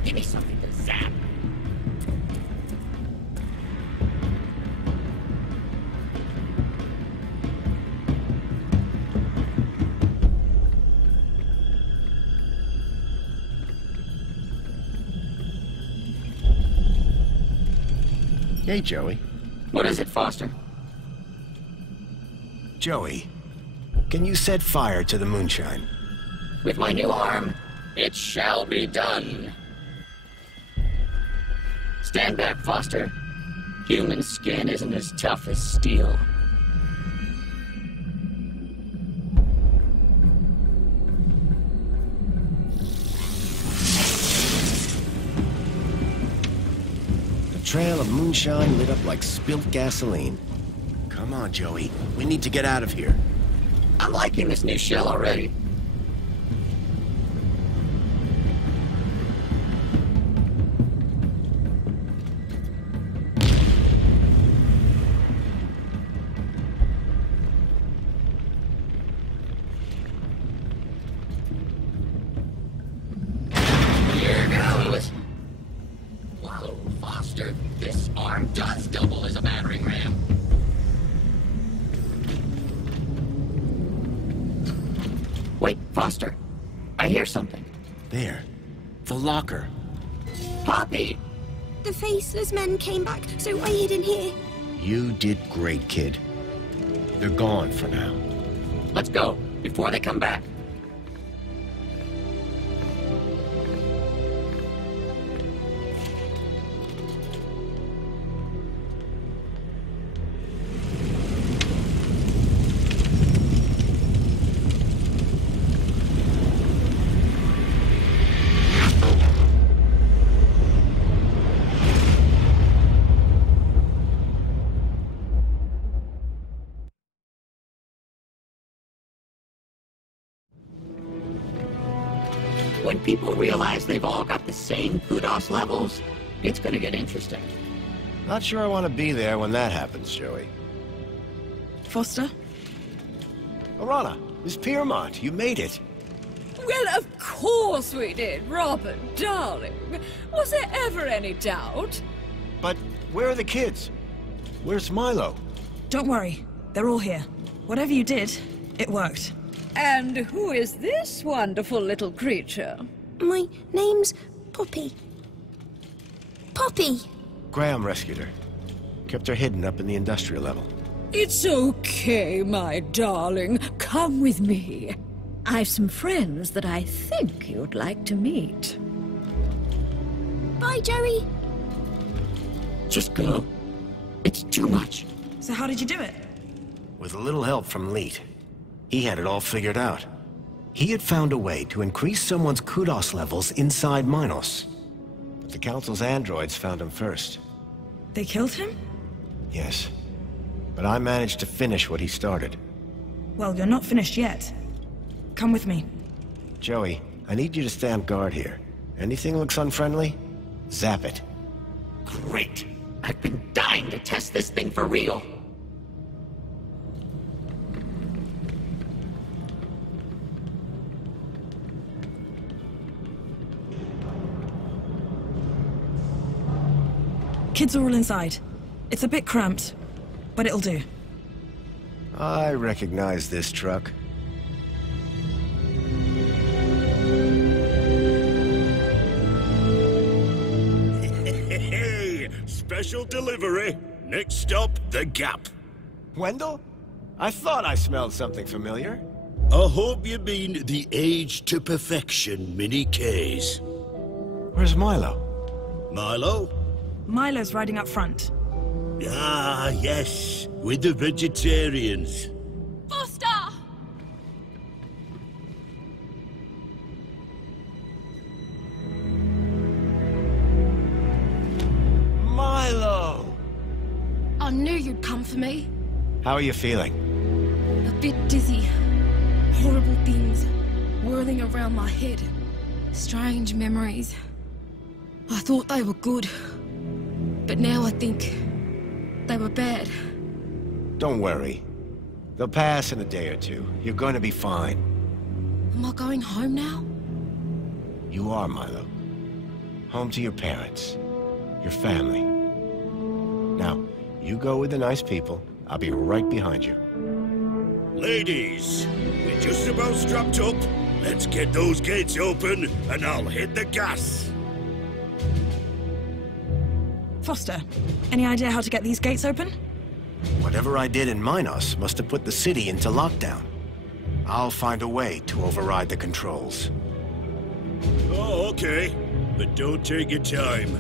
Give me something to zap. Hey, Joey. What is it, Foster? Joey, can you set fire to the moonshine? With my new arm, it shall be done. Stand back, Foster. Human skin isn't as tough as steel. Trail of moonshine lit up like spilt gasoline. Come on, Joey. We need to get out of here. I'm liking this new shell already. Here goes. Whoa, Foster, this arm does double as a battering ram. Wait, Foster. I hear something. There. The locker. Poppy! The faceless men came back, so I hid in here. You did great, kid. They're gone for now. Let's go, before they come back. When people realize they've all got the same kudos levels, it's gonna get interesting. Not sure I want to be there when that happens, Joey. Foster? Orana, Miss Piermont, you made it. Well, of course we did, Robert, darling. Was there ever any doubt? But where are the kids? Where's Milo? Don't worry. They're all here. Whatever you did, it worked. And who is this wonderful little creature? My name's Poppy. Poppy! Graham rescued her. Kept her hidden up in the industrial level. It's okay, my darling. Come with me. I've some friends that I think you'd like to meet. Bye, Joey. Just go. It's too much. So how did you do it? With a little help from Leet. He had it all figured out. He had found a way to increase someone's kudos levels inside Minos. But the Council's androids found him first. They killed him? Yes. But I managed to finish what he started. Well, you're not finished yet. Come with me. Joey, I need you to stand guard here. Anything looks unfriendly? Zap it. Great. I've been dying to test this thing for real. Kids are all inside. It's a bit cramped, but it'll do. I recognize this truck. Hey, special delivery. Next stop, the Gap. Wendell? I thought I smelled something familiar. I hope you mean the Age to Perfection mini case. Where's Milo? Milo? Milo's riding up front. Ah, yes, with the vegetarians. Foster! Milo! I knew you'd come for me. How are you feeling? A bit dizzy. Horrible things whirling around my head. Strange memories. I thought they were good. But now I think they were bad. Don't worry. They'll pass in a day or two. You're going to be fine. Am I going home now? You are, Milo. Home to your parents. Your family. Now, you go with the nice people. I'll be right behind you. Ladies, we're just about strapped up. Let's get those gates open, and I'll hit the gas. Foster, any idea how to get these gates open? Whatever I did in Minos must have put the city into lockdown. I'll find a way to override the controls. Oh, okay. But don't take your time.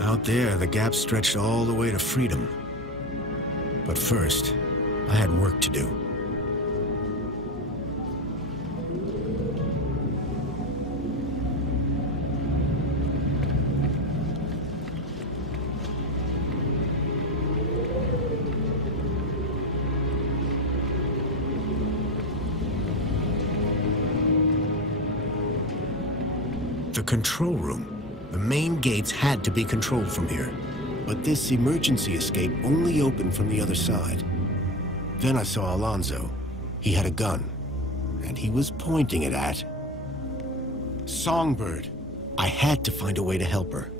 Out there, the gap stretched all the way to freedom. But first, I had work to do. The control room. The main gates had to be controlled from here, but this emergency escape only opened from the other side. Then I saw Alonzo. He had a gun, and he was pointing it at Songbird. I had to find a way to help her.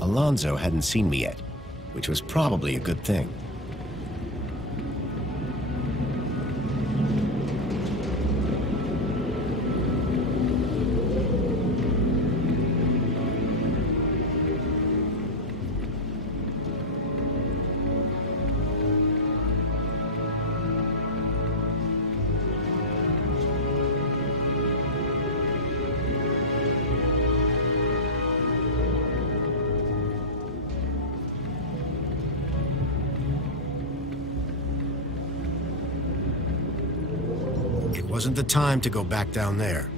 Alonzo hadn't seen me yet, which was probably a good thing. Wasn't the time to go back down there.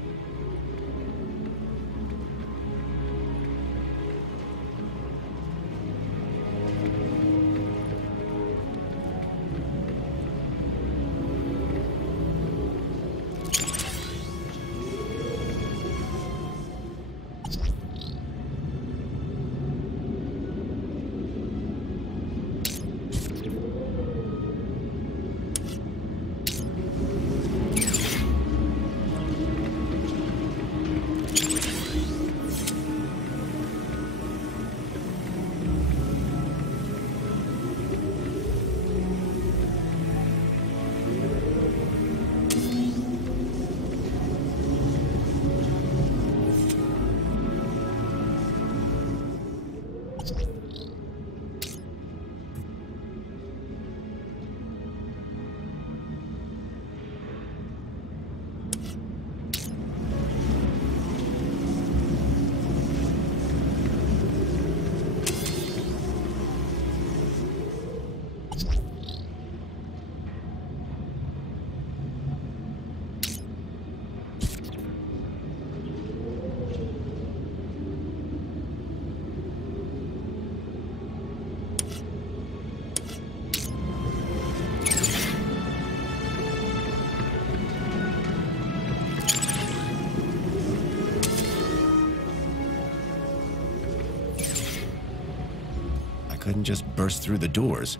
couldn't just burst through the doors.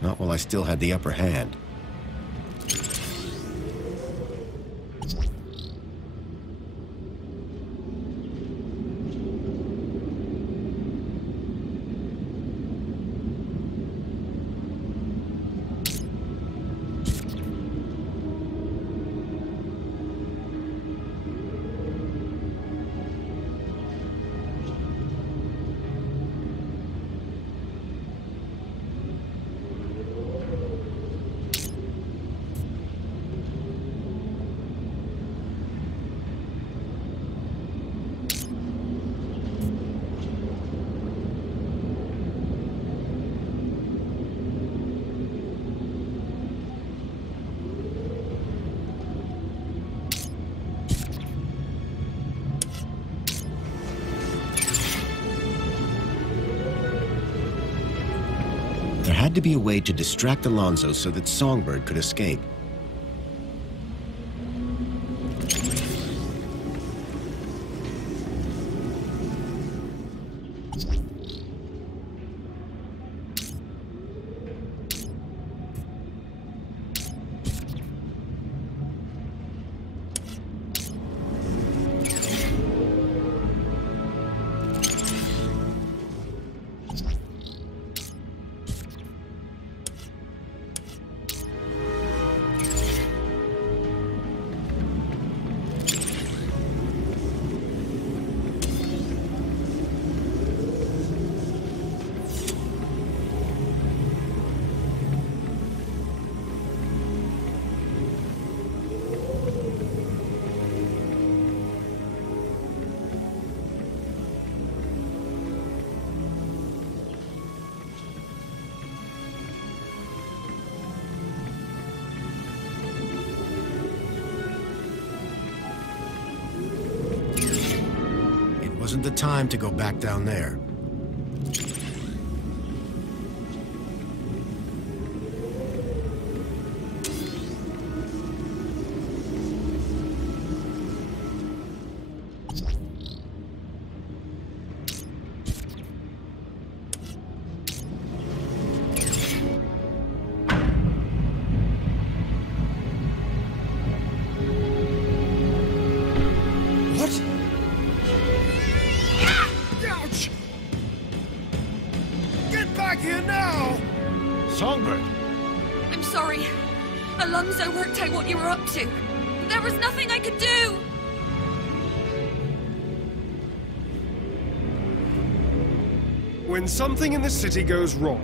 Not while I still had the upper hand. There had to be a way to distract Alonso so that Songbird could escape. Wasn't the time to go back down there. Songbird! I'm sorry. Alonso worked out what you were up to. There was nothing I could do! When something in the city goes wrong,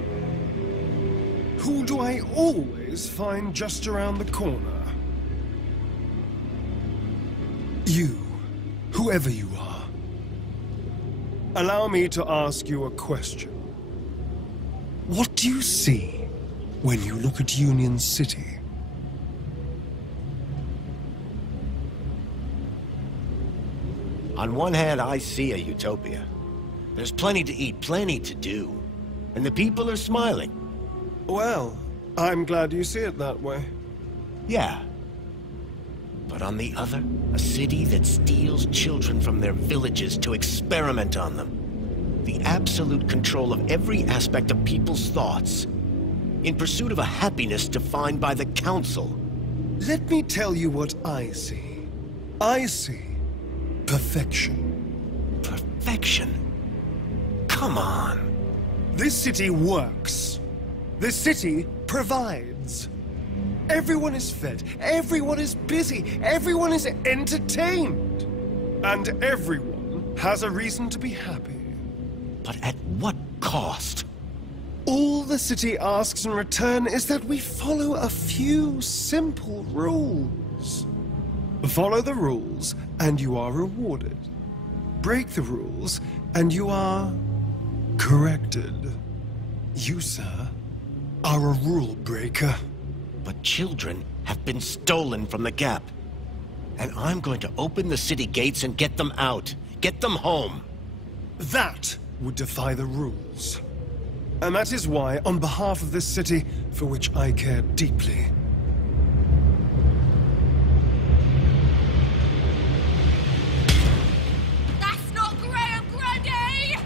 who do I always find just around the corner? You, whoever you are. Allow me to ask you a question. What do you see when you look at Union City? On one hand, I see a utopia. There's plenty to eat, plenty to do. And the people are smiling. Well, I'm glad you see it that way. Yeah. But on the other, a city that steals children from their villages to experiment on them. The absolute control of every aspect of people's thoughts, in pursuit of a happiness defined by the Council. Let me tell you what I see. I see perfection. Perfection? Come on. This city works. This city provides. Everyone is fed, everyone is busy, everyone is entertained. And everyone has a reason to be happy. But at what cost? All the city asks in return is that we follow a few simple rules. Follow the rules, and you are rewarded. Break the rules, and you are corrected. You, sir, are a rule breaker. But children have been stolen from the Gap. And I'm going to open the city gates and get them out. Get them home. That would defy the rules. And that is why, on behalf of this city, for which I care deeply, That's not Graham Grundy!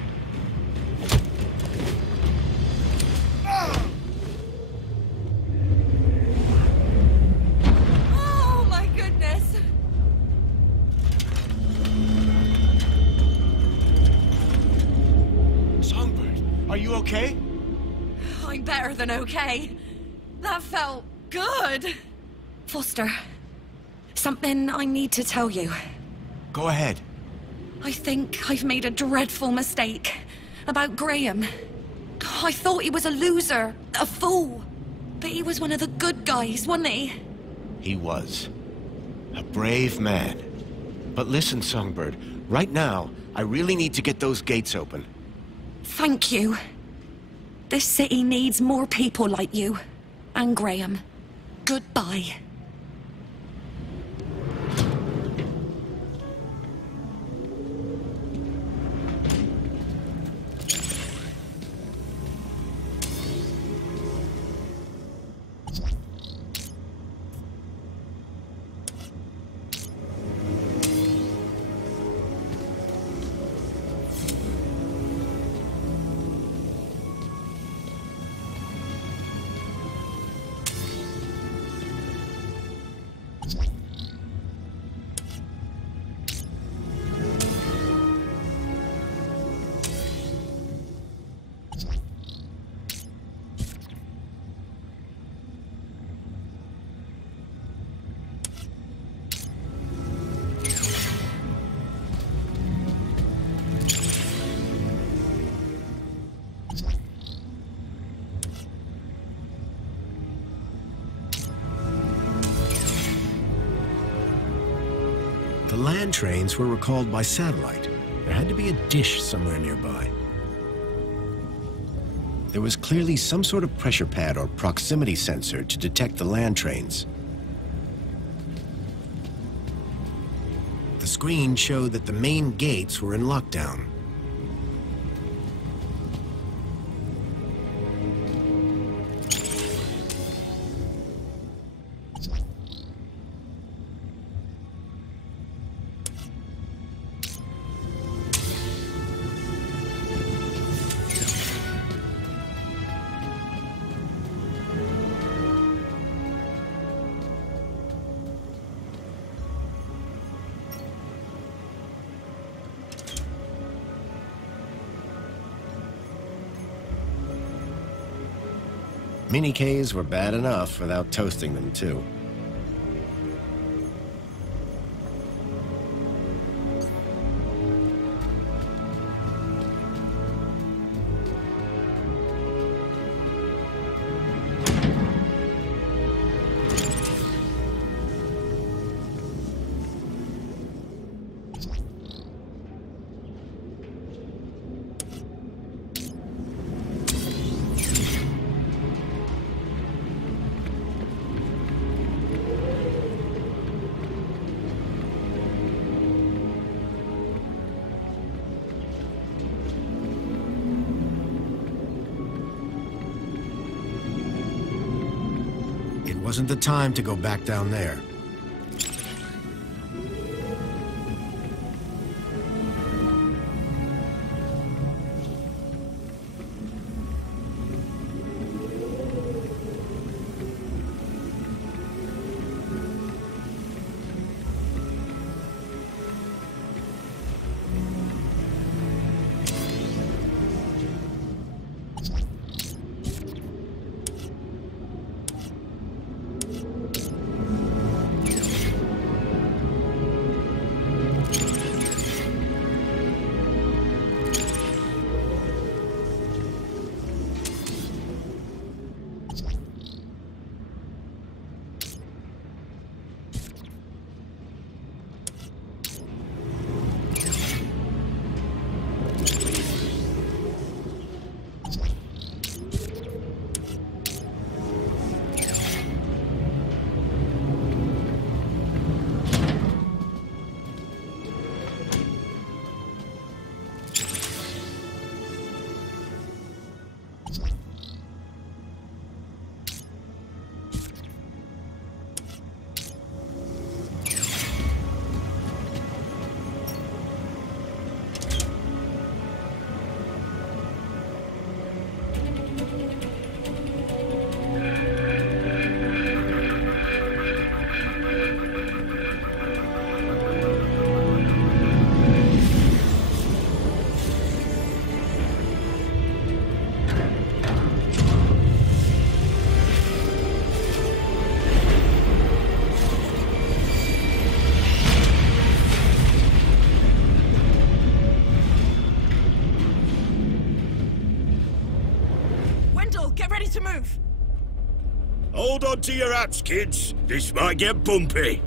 Are you okay? I'm better than okay. That felt good. Foster, something I need to tell you. Go ahead. I think I've made a dreadful mistake about Graham. I thought he was a loser, a fool. But he was one of the good guys, wasn't he? He was. A brave man. But listen, Songbird, right now, I really need to get those gates open. Thank you. This city needs more people like you. And Graham. Goodbye. The land trains were recalled by satellite. There had to be a dish somewhere nearby. There was clearly some sort of pressure pad or proximity sensor to detect the land trains. The screen showed that the main gates were in lockdown. Mini-Ks were bad enough without toasting them, too. Wasn't the time to go back down there. to move. Hold on to your hats, kids. This might get bumpy.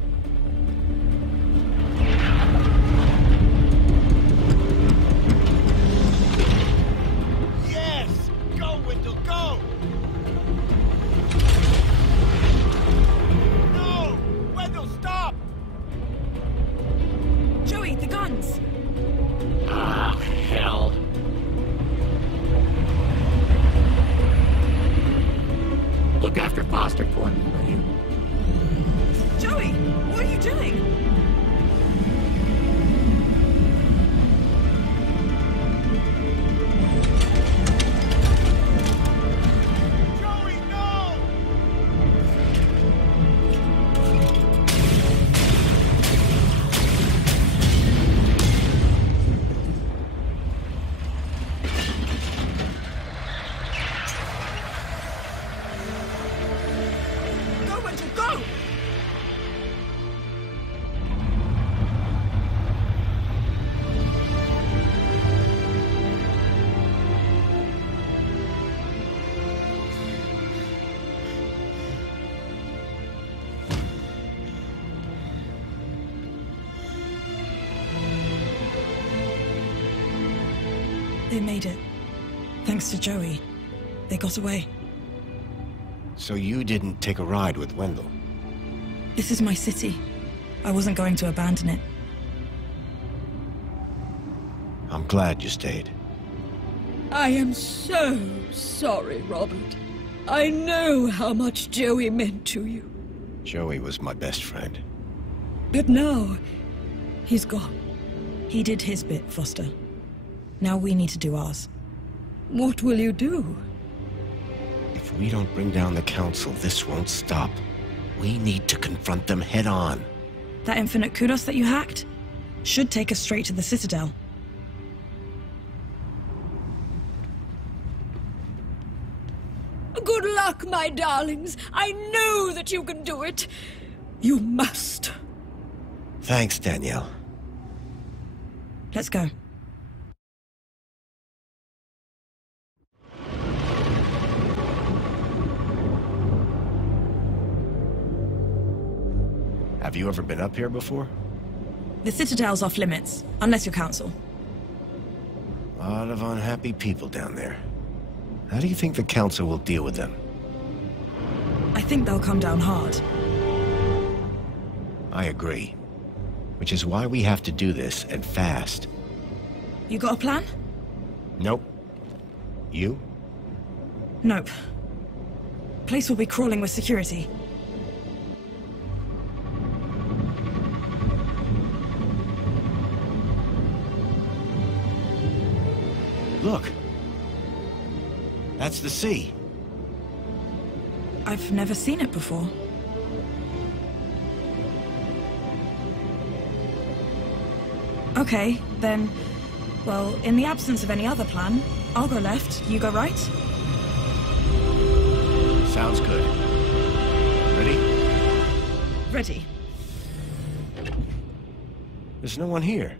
Yes! Go, Wendell, go! No! Wendell, stop! Joey, the guns. Ah, hell. Look after Foster for me, will you? Joey, what are you doing? They made it. Thanks to Joey. They got away. So you didn't take a ride with Wendell? This is my city. I wasn't going to abandon it. I'm glad you stayed. I am so sorry, Robert. I know how much Joey meant to you. Joey was my best friend. But now, he's gone. He did his bit, Foster. Now we need to do ours. What will you do? If we don't bring down the Council, this won't stop. We need to confront them head on. That infinite kudos that you hacked should take us straight to the Citadel. Good luck, my darlings. I know that you can do it. You must. Thanks, Danielle. Let's go. Have you ever been up here before? The Citadel's off limits, unless you're Council. A lot of unhappy people down there. How do you think the Council will deal with them? I think they'll come down hard. I agree. Which is why we have to do this, and fast. You got a plan? Nope. You? Nope. Place will be crawling with security. Look. That's the sea. I've never seen it before. Okay, then... Well, in the absence of any other plan, I'll go left, you go right. Sounds good. Ready? Ready. There's no one here.